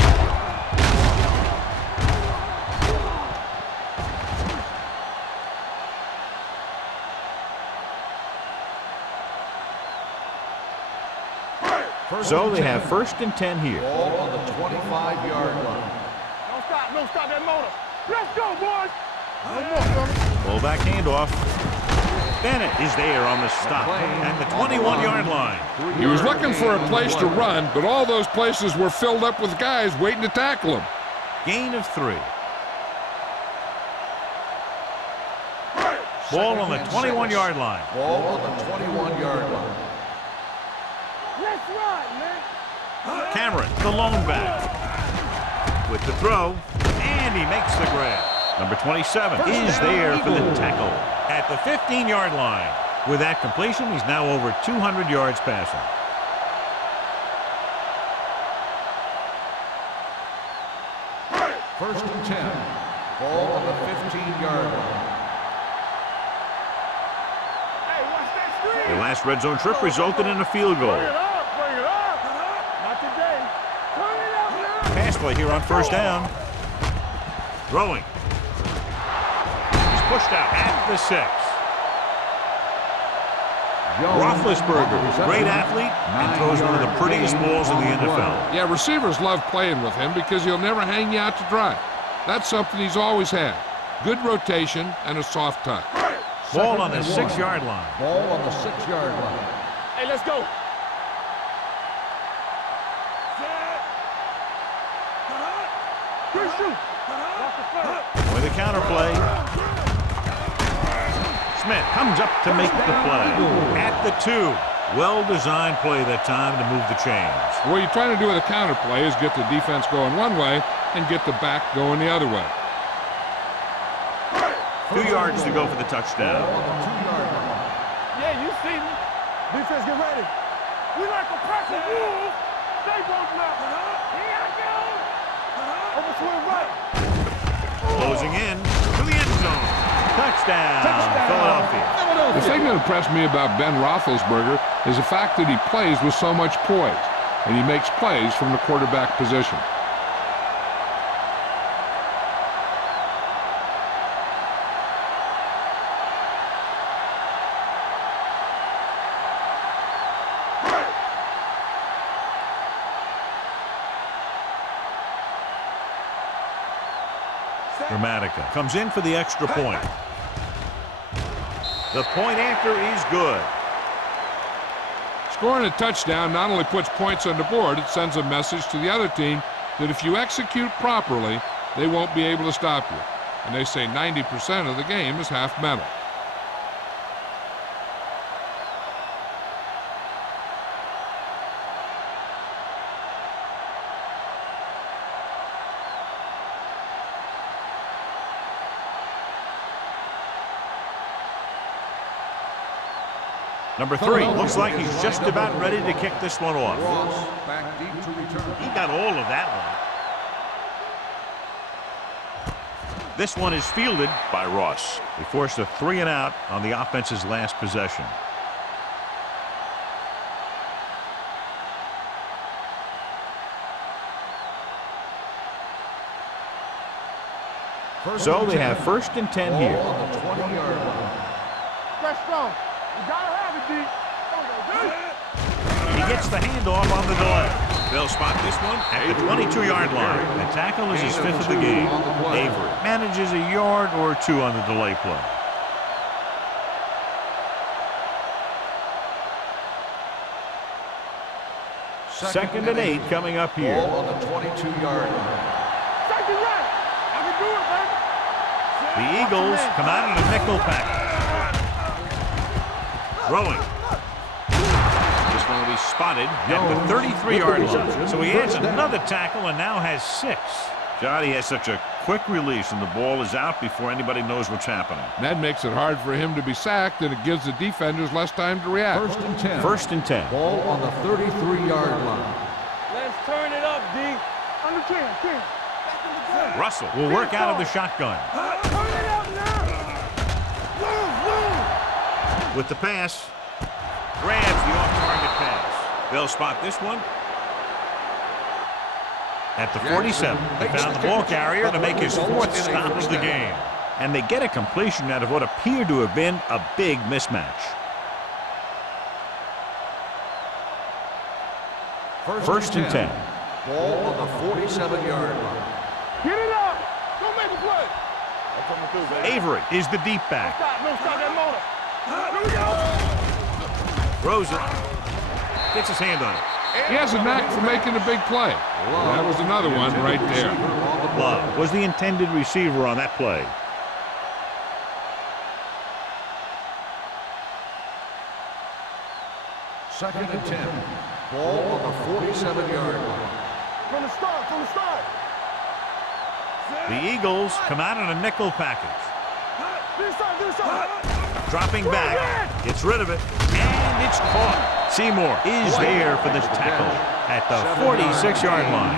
So they have 1st and 10 here. Ball on the 25-yard line. Don't stop that motor. Let's go, boys. No more, son. Fullback handoff. Bennett is there on the stop at the 21-yard line. He was looking for a place to run, but all those places were filled up with guys waiting to tackle him. Gain of 3. Ball on the 21-yard line. Ball on the 21-yard line. Let's ride, man. Cameron, the lone back. With the throw, and he makes the grab. Number 27 is there for the tackle at the 15-yard line. With that completion, he's now over 200 yards passing. First and 10. Ball on the 15-yard line. Hey, watch that screen. Their last red zone trip resulted in a field goal. Bring it up, bring it up. Not today. Turn it up now. Pass play here on 1st down. Throwing. He's pushed out at the 6. Roethlisberger, great athlete, and throws one of the prettiest balls in the NFL. Yeah, receivers love playing with him because he'll never hang you out to dry. That's something he's always had. Good rotation and a soft touch. Ball on the 6-yard line. Ball on the 6-yard line. Hey, let's go. Good shoot. Watch the play. With a counter play. Smith comes up to make the play at the 2. Well-designed play that time to move the chains. What you're trying to do with a counter play is get the defense going one way and get the back going the other way. 2 yards to go for the touchdown. Yeah, you see me. Defense, get ready. We like a pressure wolves. They won't know. Here I go. Over to the right. Closing in to the end zone. Touchdown, Philadelphia. The thing that impressed me about Ben Roethlisberger is the fact that he plays with so much poise, and he makes plays from the quarterback position. Dramatica comes in for the extra point. The point after is good. Scoring a touchdown not only puts points on the board, it sends a message to the other team that if you execute properly, they won't be able to stop you. And they say 90% of the game is half mental. Number 3 looks like he's just about ready to kick this one off. Ross back deep to return. He got all of that one. This one is fielded by Ross. They forced a 3 and out on the offense's last possession. So they have 1st and 10 here. Ball on the 20-yard line. Let's go. You gotta have it, D. He gets the handoff on the delay. They'll spot this one at the 22-yard line. The tackle is his 5th of the game. Avery manages a yard or 2 on the delay play. Second and 8 coming up here. Ball on the 22-yard line. Safety right. I can do it, baby. The Eagles come out in a nickel package. Throwing. This one will be spotted at the 33-yard line. So he adds another tackle and now has 6. Johnny has such a quick release and the ball is out before anybody knows what's happening. And that makes it hard for him to be sacked, and it gives the defenders less time to react. 1st and 10. 1st and 10. Ball on the 33-yard line. Let's turn it up, D. Under 10, 10. Russell will work out of the shotgun. Turn it up now. Move. With the pass, grabs the off-target pass. They'll spot this one at the 47. He found the ball carrier to make his 4th stop of the game. And they get a completion out of what appeared to have been a big mismatch. 1st and 10. Ball on the 47-yard line. Get it up. Don't make a play. I'm coming through, baby. Avery is the deep back. Stop that motor. Here we go. Throws it. Gets his hand on it. He has a knack for making a big play. That was another one right there. Love was the intended receiver on that play. Second and 10. Ball on the 47-yard line. From the start. The Eagles come out in a nickel package. This side. Dropping back, gets rid of it, and it's caught. Seymour is there for this tackle at the 46-yard line.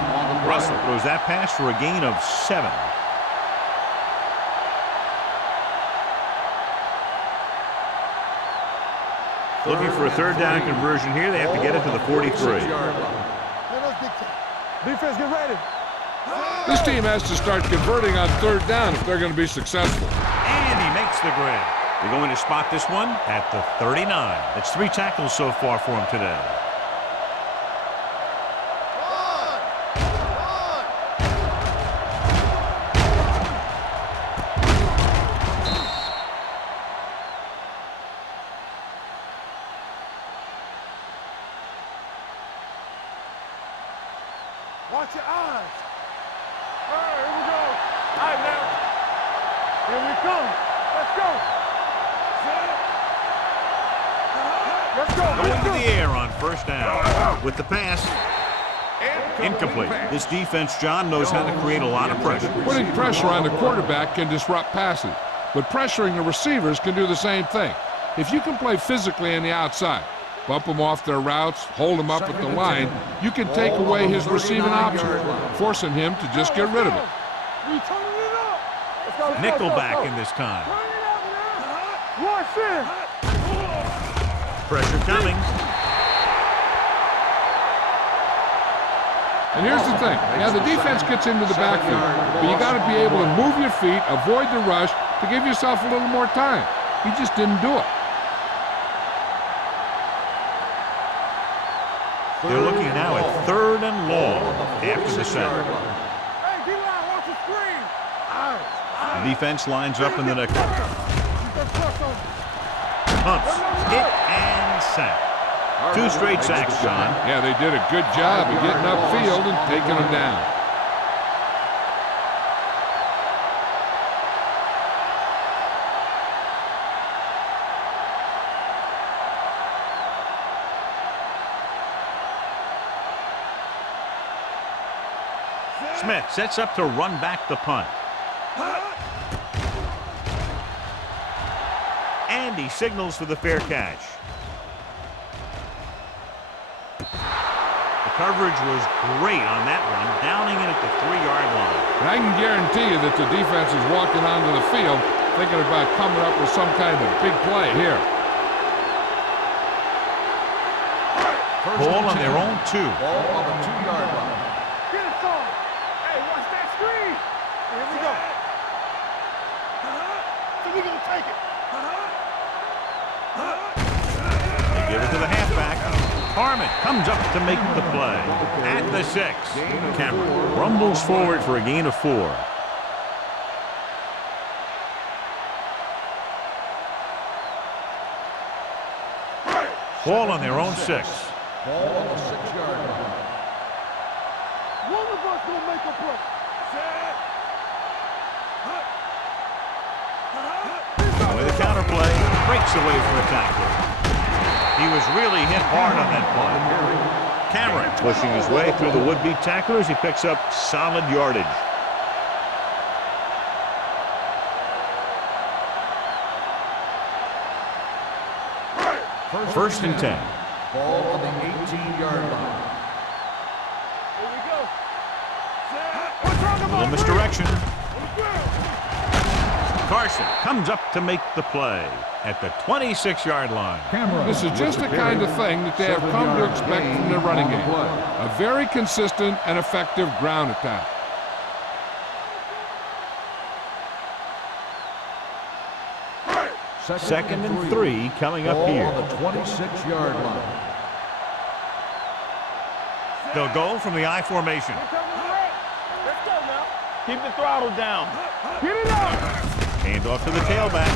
Russell throws that pass for a gain of 7. Looking for a 3rd down conversion here. They have to get it to the 43. Defense, get ready. This team has to start converting on 3rd down if they're going to be successful. And he makes the grab. They're going to spot this one at the 39. That's 3 tackles so far for him today. Watch your eyes. All right, here we go. All right, now. Here we come. Let's go. Let's go. Going to the air on 1st down. With the pass. Incomplete. This defense, John, knows how to create a lot of pressure. Putting pressure on the quarterback can disrupt passes, but pressuring the receivers can do the same thing. If you can play physically on the outside, bump them off their routes, hold them up at the line, you can take away his receiving option, forcing him to just get rid of it. We turning it up. Let's go. Nickelback in this time. Turn it up now. Watch this. Pressure coming. And here's the thing. Yeah, the defense gets into the backfield, but you got to be able to move your feet, avoid the rush to give yourself a little more time. He just didn't do it. They're looking now at 3rd and long after the center. Hey, D-line, watch the screen. The defense lines up in the nickel. Hunts, hit, and sack. 2 straight sacks, John. Yeah, they did a good job of getting upfield and taking them down. Smith sets up to run back the punt. And he signals for the fair catch. The coverage was great on that one, downing it at the 3-yard line. And I can guarantee you that the defense is walking onto the field thinking about coming up with some kind of big play here. Ball on their own 2. Ball on the 2-yard line. Get it, son. Hey, watch that screen. Here we go. So we're going to take it. They give it to the halfback. Harmon comes up to make the play. At the 6. Cameron rumbles forward for a gain of 4. Ball on their own 6. Ball on the 6-yard line. One of us going to make a play. With a counter play, breaks away from the tackler. He was really hit hard on that play. Cameron pushing his way through the would-be tacklers. He picks up solid yardage. First and 10. Ball on the 18-yard line. Here we go. A little misdirection. Carson comes up to make the play at the 26-yard line. This is just the kind of thing that they have come to expect from their running game. A very consistent and effective ground attack. Second and 3 coming up here. Ball on the 26-yard line. They'll go from the I formation. Let's go now. Keep the throttle down. Get it up. Hand off to the tailback.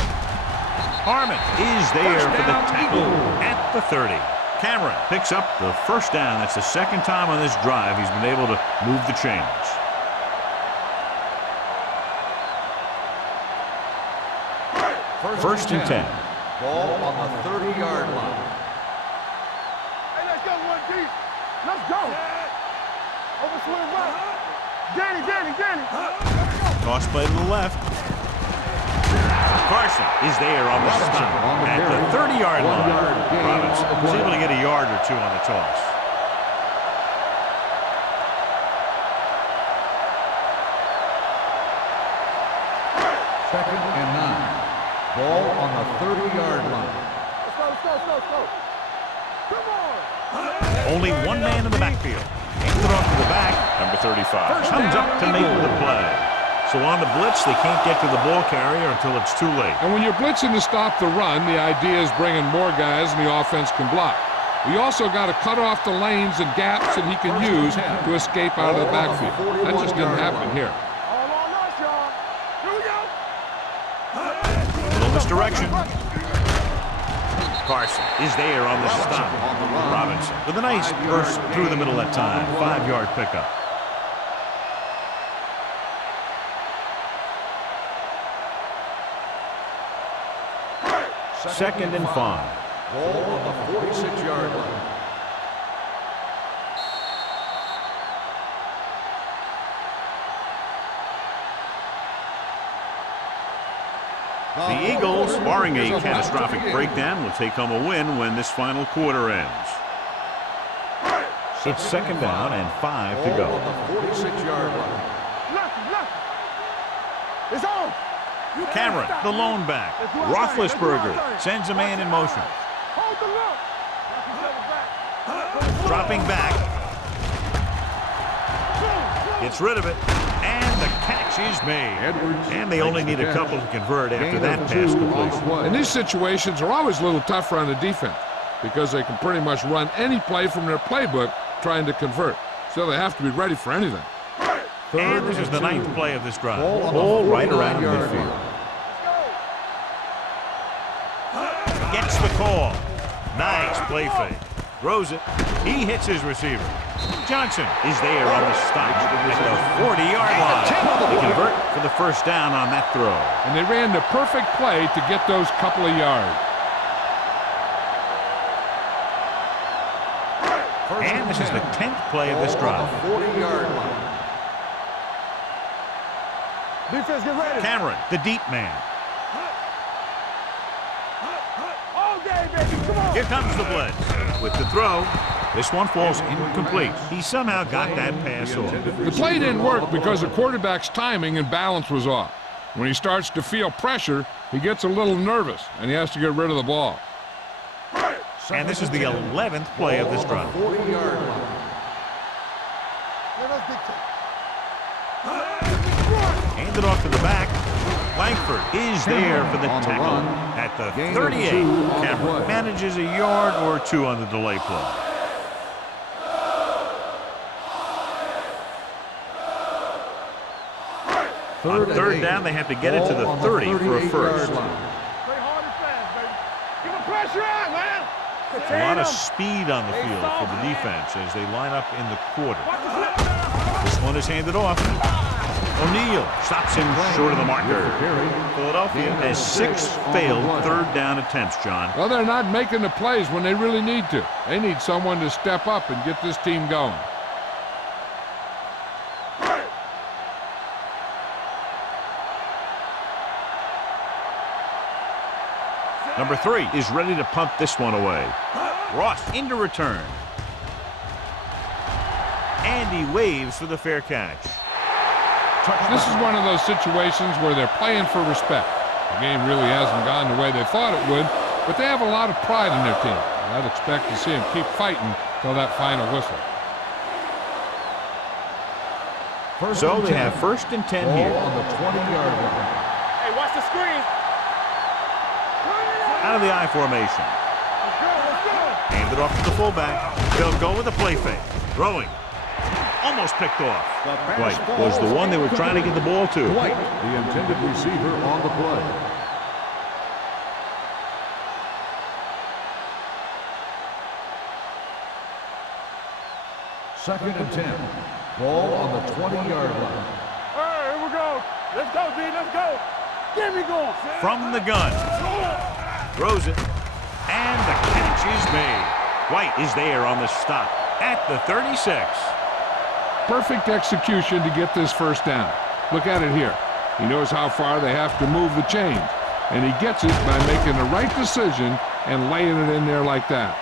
Harmon is there for the tackle at the 30. Cameron picks up the first down. That's the second time on this drive he's been able to move the chains. First and 10. Ball on the 30-yard line. Hey, let's go one deep. Let's go. Over swing right. Danny. Toss play to the left. Carson is there on the stop at the 30-yard line. Robinson was able to get a yard or 2 on the toss. Second and 9. Ball on the 30-yard line. Let's go. Come on. Only one man in the backfield. Hands it off to the back. Number 35 comes up to make the play. So on the blitz, they can't get to the ball carrier until it's too late. And when you're blitzing to stop the run, the idea is bringing more guys and the offense can block. We also got to cut off the lanes and gaps that he can use to escape out of the backfield. That just didn't happen here. All on us, y'all. Here we go. A little misdirection. Carson is there on the stop. Robinson with a nice burst through the middle that time. 5-yard pickup. Second and 5. Ball on the 46-yard line. The Eagles, barring a catastrophic breakdown, will take home a win when this final quarter ends. It's second down and 5 to go. Ball on the 46-yard line. Left. It's on. Cameron, the lone back. Roethlisberger sends a man in motion. Hold the look. Dropping back. Gets rid of it. And the catch is made. And they only need a couple to convert after that pass completion. And these situations are always a little tougher on the defense because they can pretty much run any play from their playbook trying to convert. So they have to be ready for anything. And this is the 9th play of this drive. Ball right around midfield. Gets the call. Nice play fake. Throws it. He hits his receiver. Johnson is there on the stop at the 40-yard line. They convert for the first down on that throw. And they ran the perfect play to get those couple of yards. And this is the 10th play of this drive. 40-yard line. Defense, get ready. Cameron, the deep man. All day, baby. Come on. Here comes the blitz. With the throw, this one falls incomplete. He somehow got that pass off. The play didn't work because the quarterback's timing and balance was off. When he starts to feel pressure, he gets a little nervous, and he has to get rid of the ball. And this is the 11th play of this drive. 40-yard line. Let us dictate. Handed off to the back. Langford is there for the tackle at the 38. Cameron manages a yard or two on the delay play. On third down, they have to get it to the 30 for a first. Play hard and fast, baby. Get the pressure out, man. A lot of speed on the field for the defense as they line up in the quarter. This one is handed off. O'Neal stops him short of the marker. Philadelphia has 6 failed third down attempts, John. Well, they're not making the plays when they really need to. They need someone to step up and get this team going. Number 3 is ready to punt this one away. Ross into return. And he waves for the fair catch. This is one of those situations where they're playing for respect. The game really hasn't gone the way they thought it would, but they have a lot of pride in their team. I'd expect to see them keep fighting till that final whistle. So they have 1st and 10 here. On the 20-yard line. Hey, watch the screen. Out of the I formation. Handed off to the fullback. They'll go with a play fake. Throwing. Almost picked off. White was the one they were trying to get the ball to. White, the intended receiver on the play. Second and 10. Ball on the 20-yard line. All right, here we go. Let's go, D. Let's go. Get me going. From the gun. Throws it. And the catch is made. White is there on the stop at the 36. Perfect execution to get this first down. Look at it here. He knows how far they have to move the chains, and he gets it by making the right decision and laying it in there like that.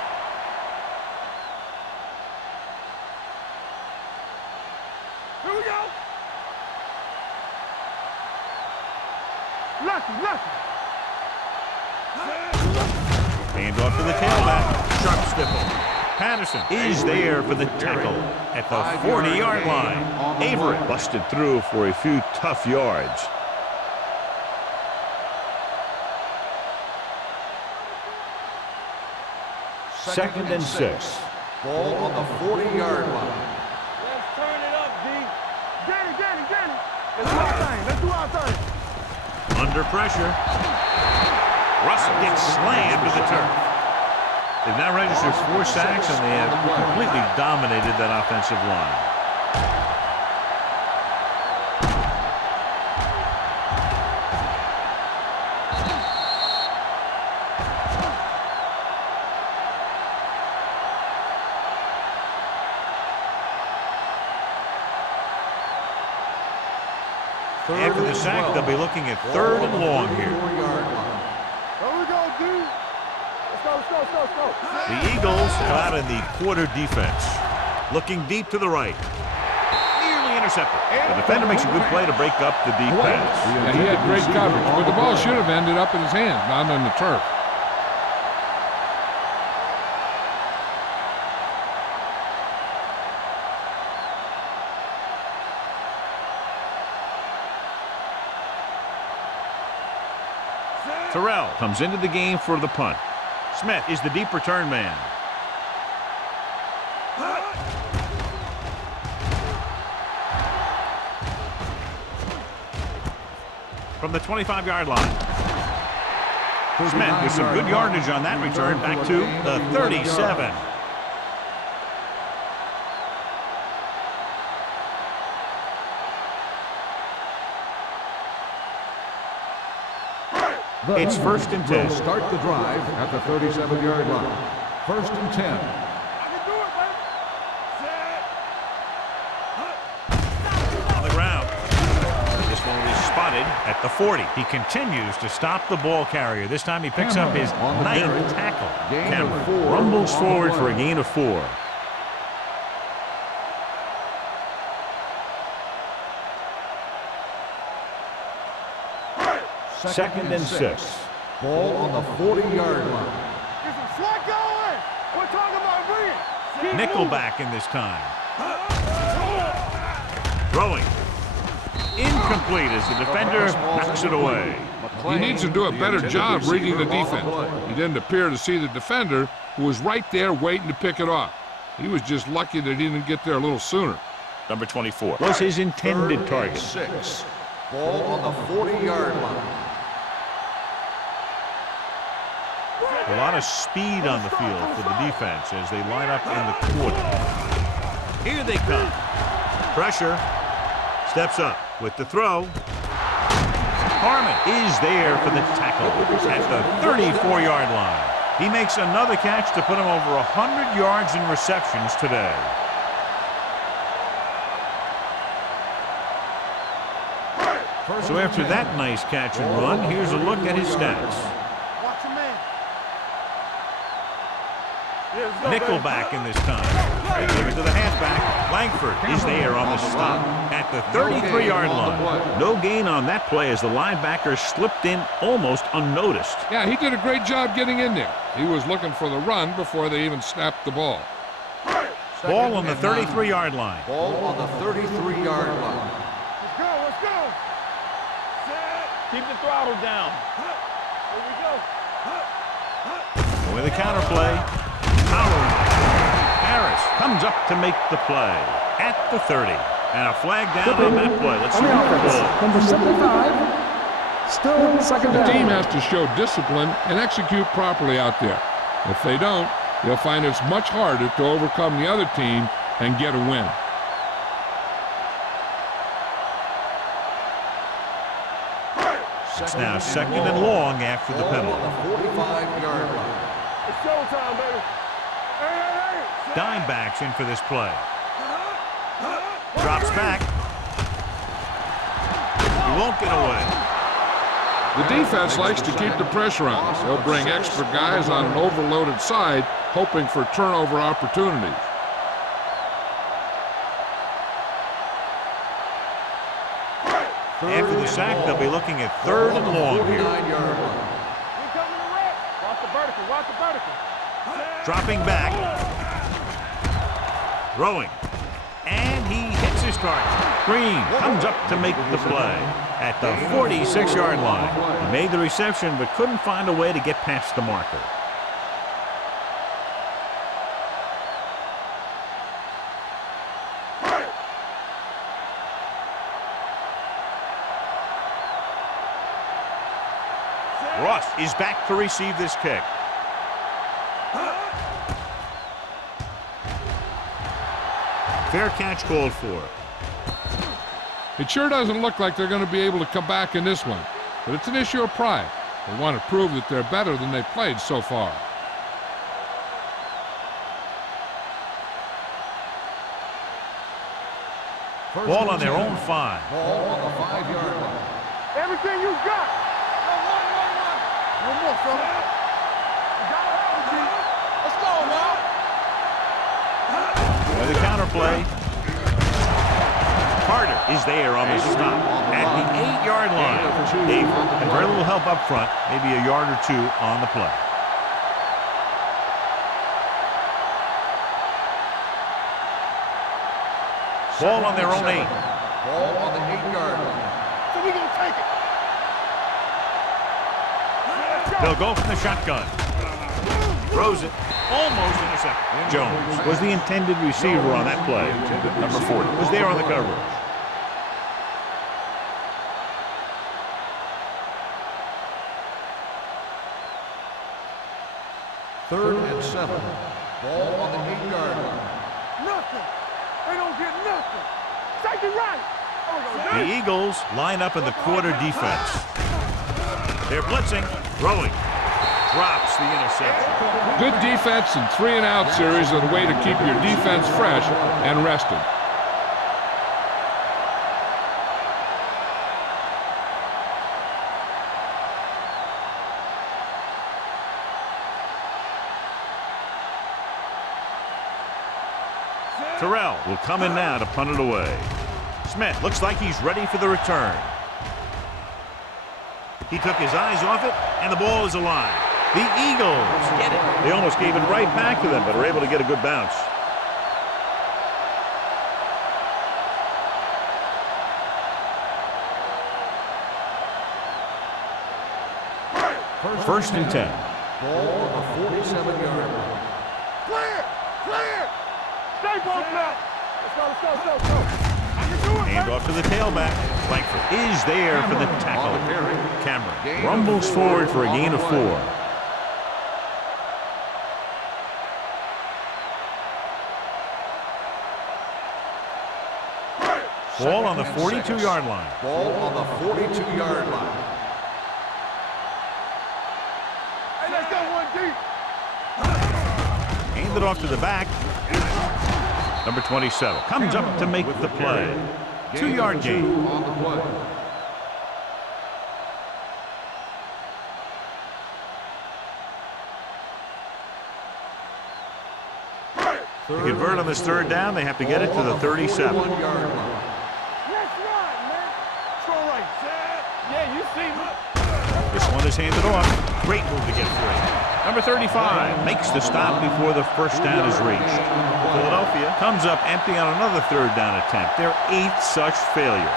Here we go. Lucky. Hand off to the tailback. Sharp stifle. Patterson is there for the tackle at the 40-yard line. Avery busted through for a few tough yards. Second and 6. Ball on the 40-yard line. Let's turn it up, D. Get it. Let's do our thing. Under pressure. Russell gets slammed to the turf. They've now registered 4 sacks, and they have completely dominated that offensive line. After the sack, they'll be looking at 3rd and long here. Here we go, D. Let's go. The Eagles come out in the quarter defense. Looking deep to the right. Nearly intercepted. The defender makes a good play to break up the deep pass. Yeah, he had great coverage, but the ball should have ended up in his hands, not on the turf. Terrell comes into the game for the punt. Smith is the deep return man. From the 25-yard line. Smith with some good yardage on that return back to the 37. It's 1st and 10. We'll start the drive at the 37-yard line. 1st and 10. I can do it, baby. On the ground. This one will be spotted spotted at the 40. He continues to stop the ball carrier. This time he picks up his 9th tackle. Cameron rumbles forward for a gain of 4. Second and 6. Ball on the 40-yard line. Get some slack going. We're talking about bringing. Nickelback in this time. Throwing. Incomplete as the defender knocks it away. He needs to do a better job reading the defense. He didn't appear to see the defender, who was right there waiting to pick it off. He was just lucky that he didn't get there a little sooner. Number 24 was his intended target. 6. Ball on the 40-yard line. A lot of speed on the field for the defense as they line up in the quarter. Here they come. Pressure. Steps up with the throw. Harmon is there for the tackle at the 34-yard line. He makes another catch to put him over 100 yards in receptions today. So after that nice catch and run, here's a look at his stats. Watch your man. Nickelback in this time. They give it to the halfback. Langford is there on the stop at the 33-yard line. No gain on that play as the linebacker slipped in almost unnoticed. Yeah, he did a great job getting in there. He was looking for the run before they even snapped the ball. Ball on the 33-yard line. Ball on the 33-yard line. Let's go. Let's go. Keep the throttle down. Here we go. With a counter play. Powering. Harris comes up to make the play at the 30. And a flag down on that play. Let's see what the ball. Number 75, still second The down. team has to show discipline and execute properly out there. If they don't, they'll find it's much harder to overcome the other team and get a win. It's now second and long after the penalty. Ball on the 45-yard line. It's showtime, baby. Hey. Dime backs in for this play. Drops back. He won't get away. The defense likes to keep the pressure on us. They'll bring extra guys on an overloaded side, hoping for turnover opportunities. After the sack, they'll be looking at third and long here. 49-yard line. We coming to wreck. Watch the vertical. Watch the vertical. Dropping back. Throwing. And he hits his target. Green comes up to make the play at the 46-yard line. He made the reception but couldn't find a way to get past the marker. Ross is back to receive this kick. Fair catch called for. It sure doesn't look like they're going to be able to come back in this one, but it's an issue of pride. They want to prove that they're better than they've played so far. Ball on their own 5. Ball on the 5-yard line. Everything you got. One more, fella. You got it out, G. Let's go, man. With a counter play. Carter is there on the stop at the 8-yard line. Dave had very little help up front, maybe a yard or two on the play. Ball on their own 8. Ball on the 8-yard line. So we gonna take it. They'll go from the shotgun. Throws it. Almost intercepted. Jones was the intended receiver on that play. Number 40 was there on the coverage. Third and 7. Ball on the 8-yard line. Nothing. They don't get nothing. Take it right. The Eagles line up in the quarter defense. They're blitzing, throwing, drops the interception. Good defense and 3-and-out series are the way to keep your defense fresh and rested. Terrell will come in now to punt it away. Smith looks like he's ready for the return. He took his eyes off it, and the ball is alive. The Eagles get it. They almost gave it right back to them, but are able to get a good bounce. First and 10. Ball on the 47-yard line. Clear! Clear! Stay both now! Let's go. I can do it, Hand off to the tailback. Langford is there for the tackle. Cameron rumbles forward for a gain of 4. Ball on the 42-yard line. Ball on the 42-yard line. Hey, let's go one deep. Hand it off to the back. Number 27 comes up to make the play. 2-yard gain. On the play. To convert on this third down, they have to get it to the 37. 41-yard line. Let's run, man. Throw right. Yeah, you see me. This one is handed off. Great move to get free. Number 35 makes the stop before the first down is reached. Philadelphia comes up empty on another third down attempt. Their 8th such failure.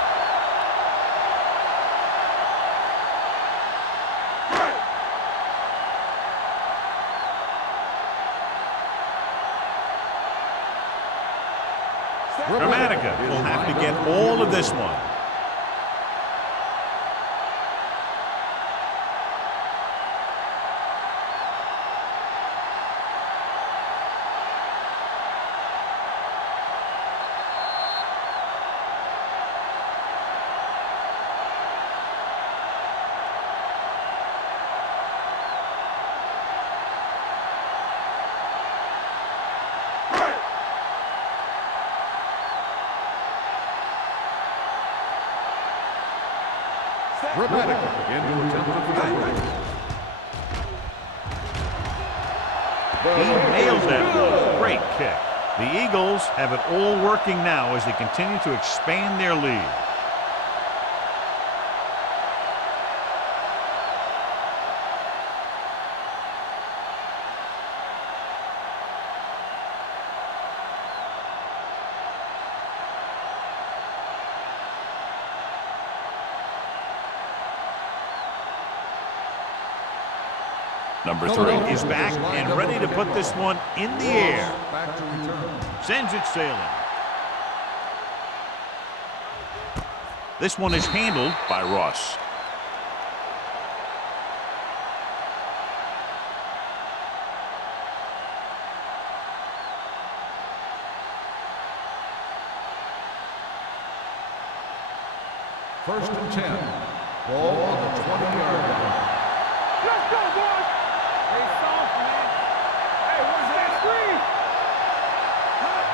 Dramatica will have to get all of this one. Dramatica into attempt at the field. He nails that one. Great kick. The Eagles have it all working now as they continue to expand their lead. Number 3 is back and ready to put this one in the air. Back to return. Sends it sailing. This one is handled by Ross. First and 10. Ball on the 20-yard line. Let's go, boys. Hey, soft, man. Hey, what's that screen?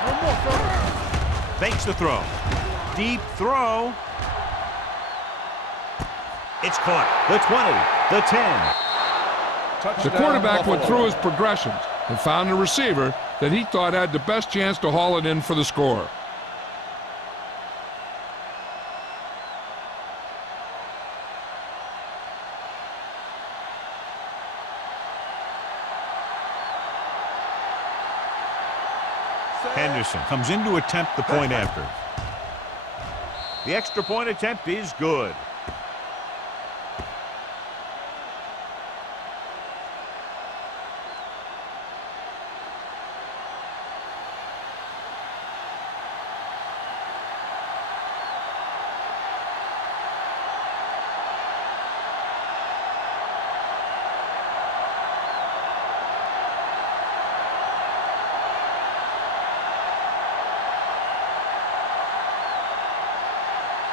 One more, fellas. Fakes the throw. Deep throw. It's caught. The 20, the 10. The quarterback went through his progressions and found a receiver that he thought had the best chance to haul it in for the score. Henderson comes in to attempt the point after. The extra point attempt is good.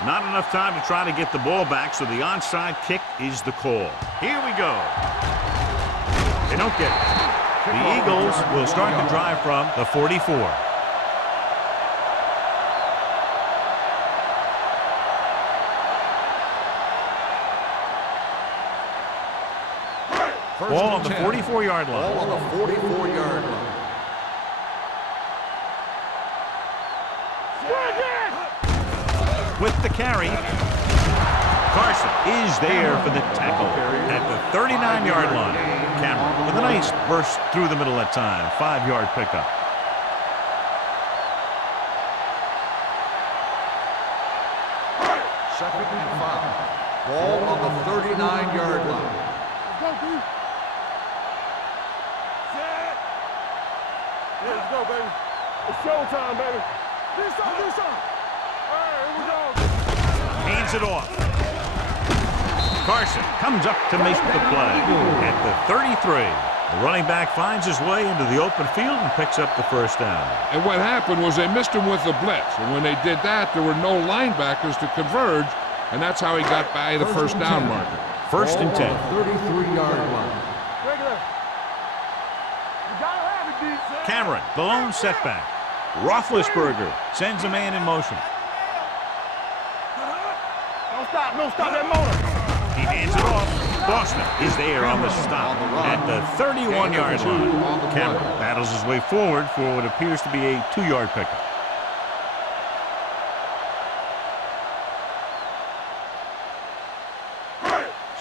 Not enough time to try to get the ball back, so the onside kick is the call. Here we go. They don't get it. The Eagles will start the drive from the 44. Ball on the 44-yard line. Ball on the 44-yard line. with the carry. Carson is there for the tackle at the 39-yard line. Cameron with a nice burst through the middle that time. 5-yard pickup. Second and 5. Ball on the 39-yard line. Let's go, D. Set. Yeah, let's go, baby. It's showtime, baby. Do something. All right, here we go. Hands it off. Carson comes up to make the play at the 33. The running back finds his way into the open field and picks up the first down. And what happened was they missed him with the blitz. And when they did that, there were no linebackers to converge, and that's how he got by the first down marker. First and 10. 33-yard line. Regular. You gotta have it, D. Cameron, the lone setback. Roethlisberger sends a man in motion. Don't stop that motor. He hands it off. Boston is there on the stop at the 31-yard line. Cameron battles his way forward for what appears to be a 2-yard pickup.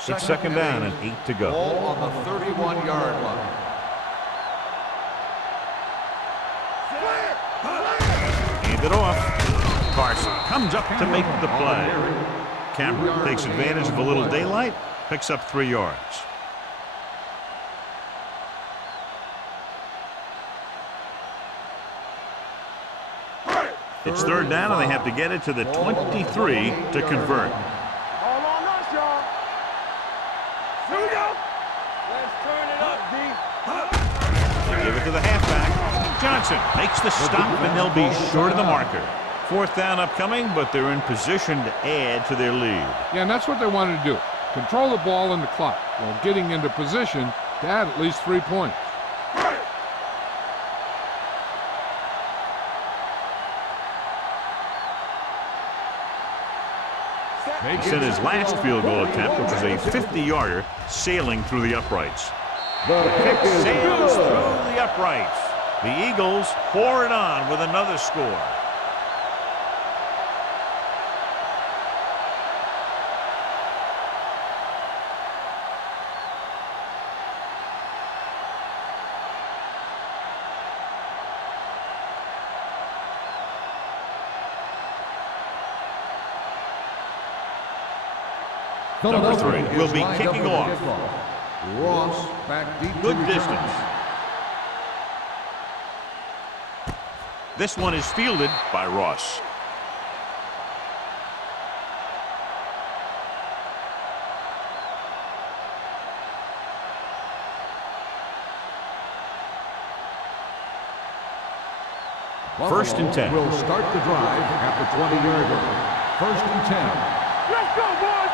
It's second down and 8 to go. Ball on the 31-yard line. Hand it off. Carson comes up to make the play. Cameron takes advantage of a little daylight, picks up 3 yards. It's third down, and they have to get it to the 23 to convert. All on us, y'all. Here we go. Let's turn it up, D. They give it to the halfback. Johnson makes the stop, and they'll be short of the marker. Fourth down upcoming, but they're in position to add to their lead. Yeah, and that's what they wanted to do. Control the ball and the clock while getting into position to add at least 3 points. He sent his last field goal attempt, which was a 50-yarder, sailing through the uprights. The kick sails through the uprights. The Eagles pour it on with another score. Number 3 will be kicking off. Ross back deep. Good distance. This one is fielded by Ross. First and 10. Will start the drive at the 20-yard line. First and 10. Let's go, boys.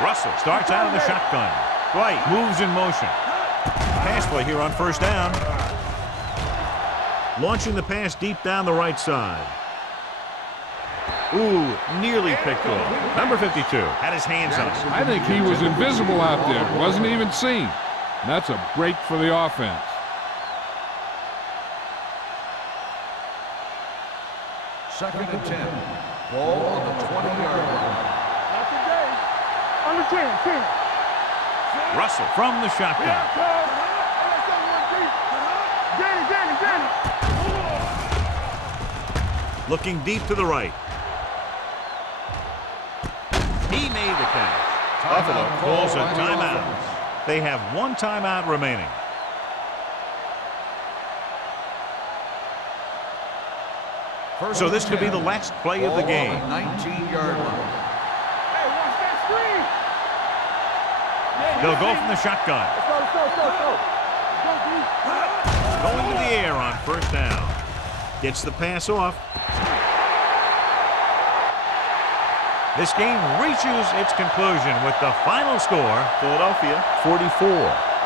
Russell starts out of the shotgun. Dwight moves in motion. Pass play here on first down. Launching the pass deep down the right side. Ooh, nearly picked off. Number 52 had his hands on it. I think he was invisible out there. Wasn't even seen. And that's a break for the offense. Second and 10. Ball on the 20-yard line. Not today. Under 10. Russell from the shotgun. Yeah, Let's go, 1 deep. Danny. Looking deep to the right. He made the catch. Buffalo calls a timeout. They have 1 timeout remaining. So this could be the last play of the game. 19-yard line. Hey, watch that screen. They'll go from the shotgun. Let's go. Going to the air on first down. Gets the pass off. This game reaches its conclusion with the final score, Philadelphia 44,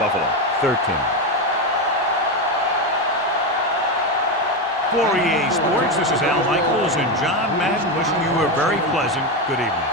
Buffalo 13. For EA Sports, this is Al Michaels and John Madden wishing you a very pleasant good evening.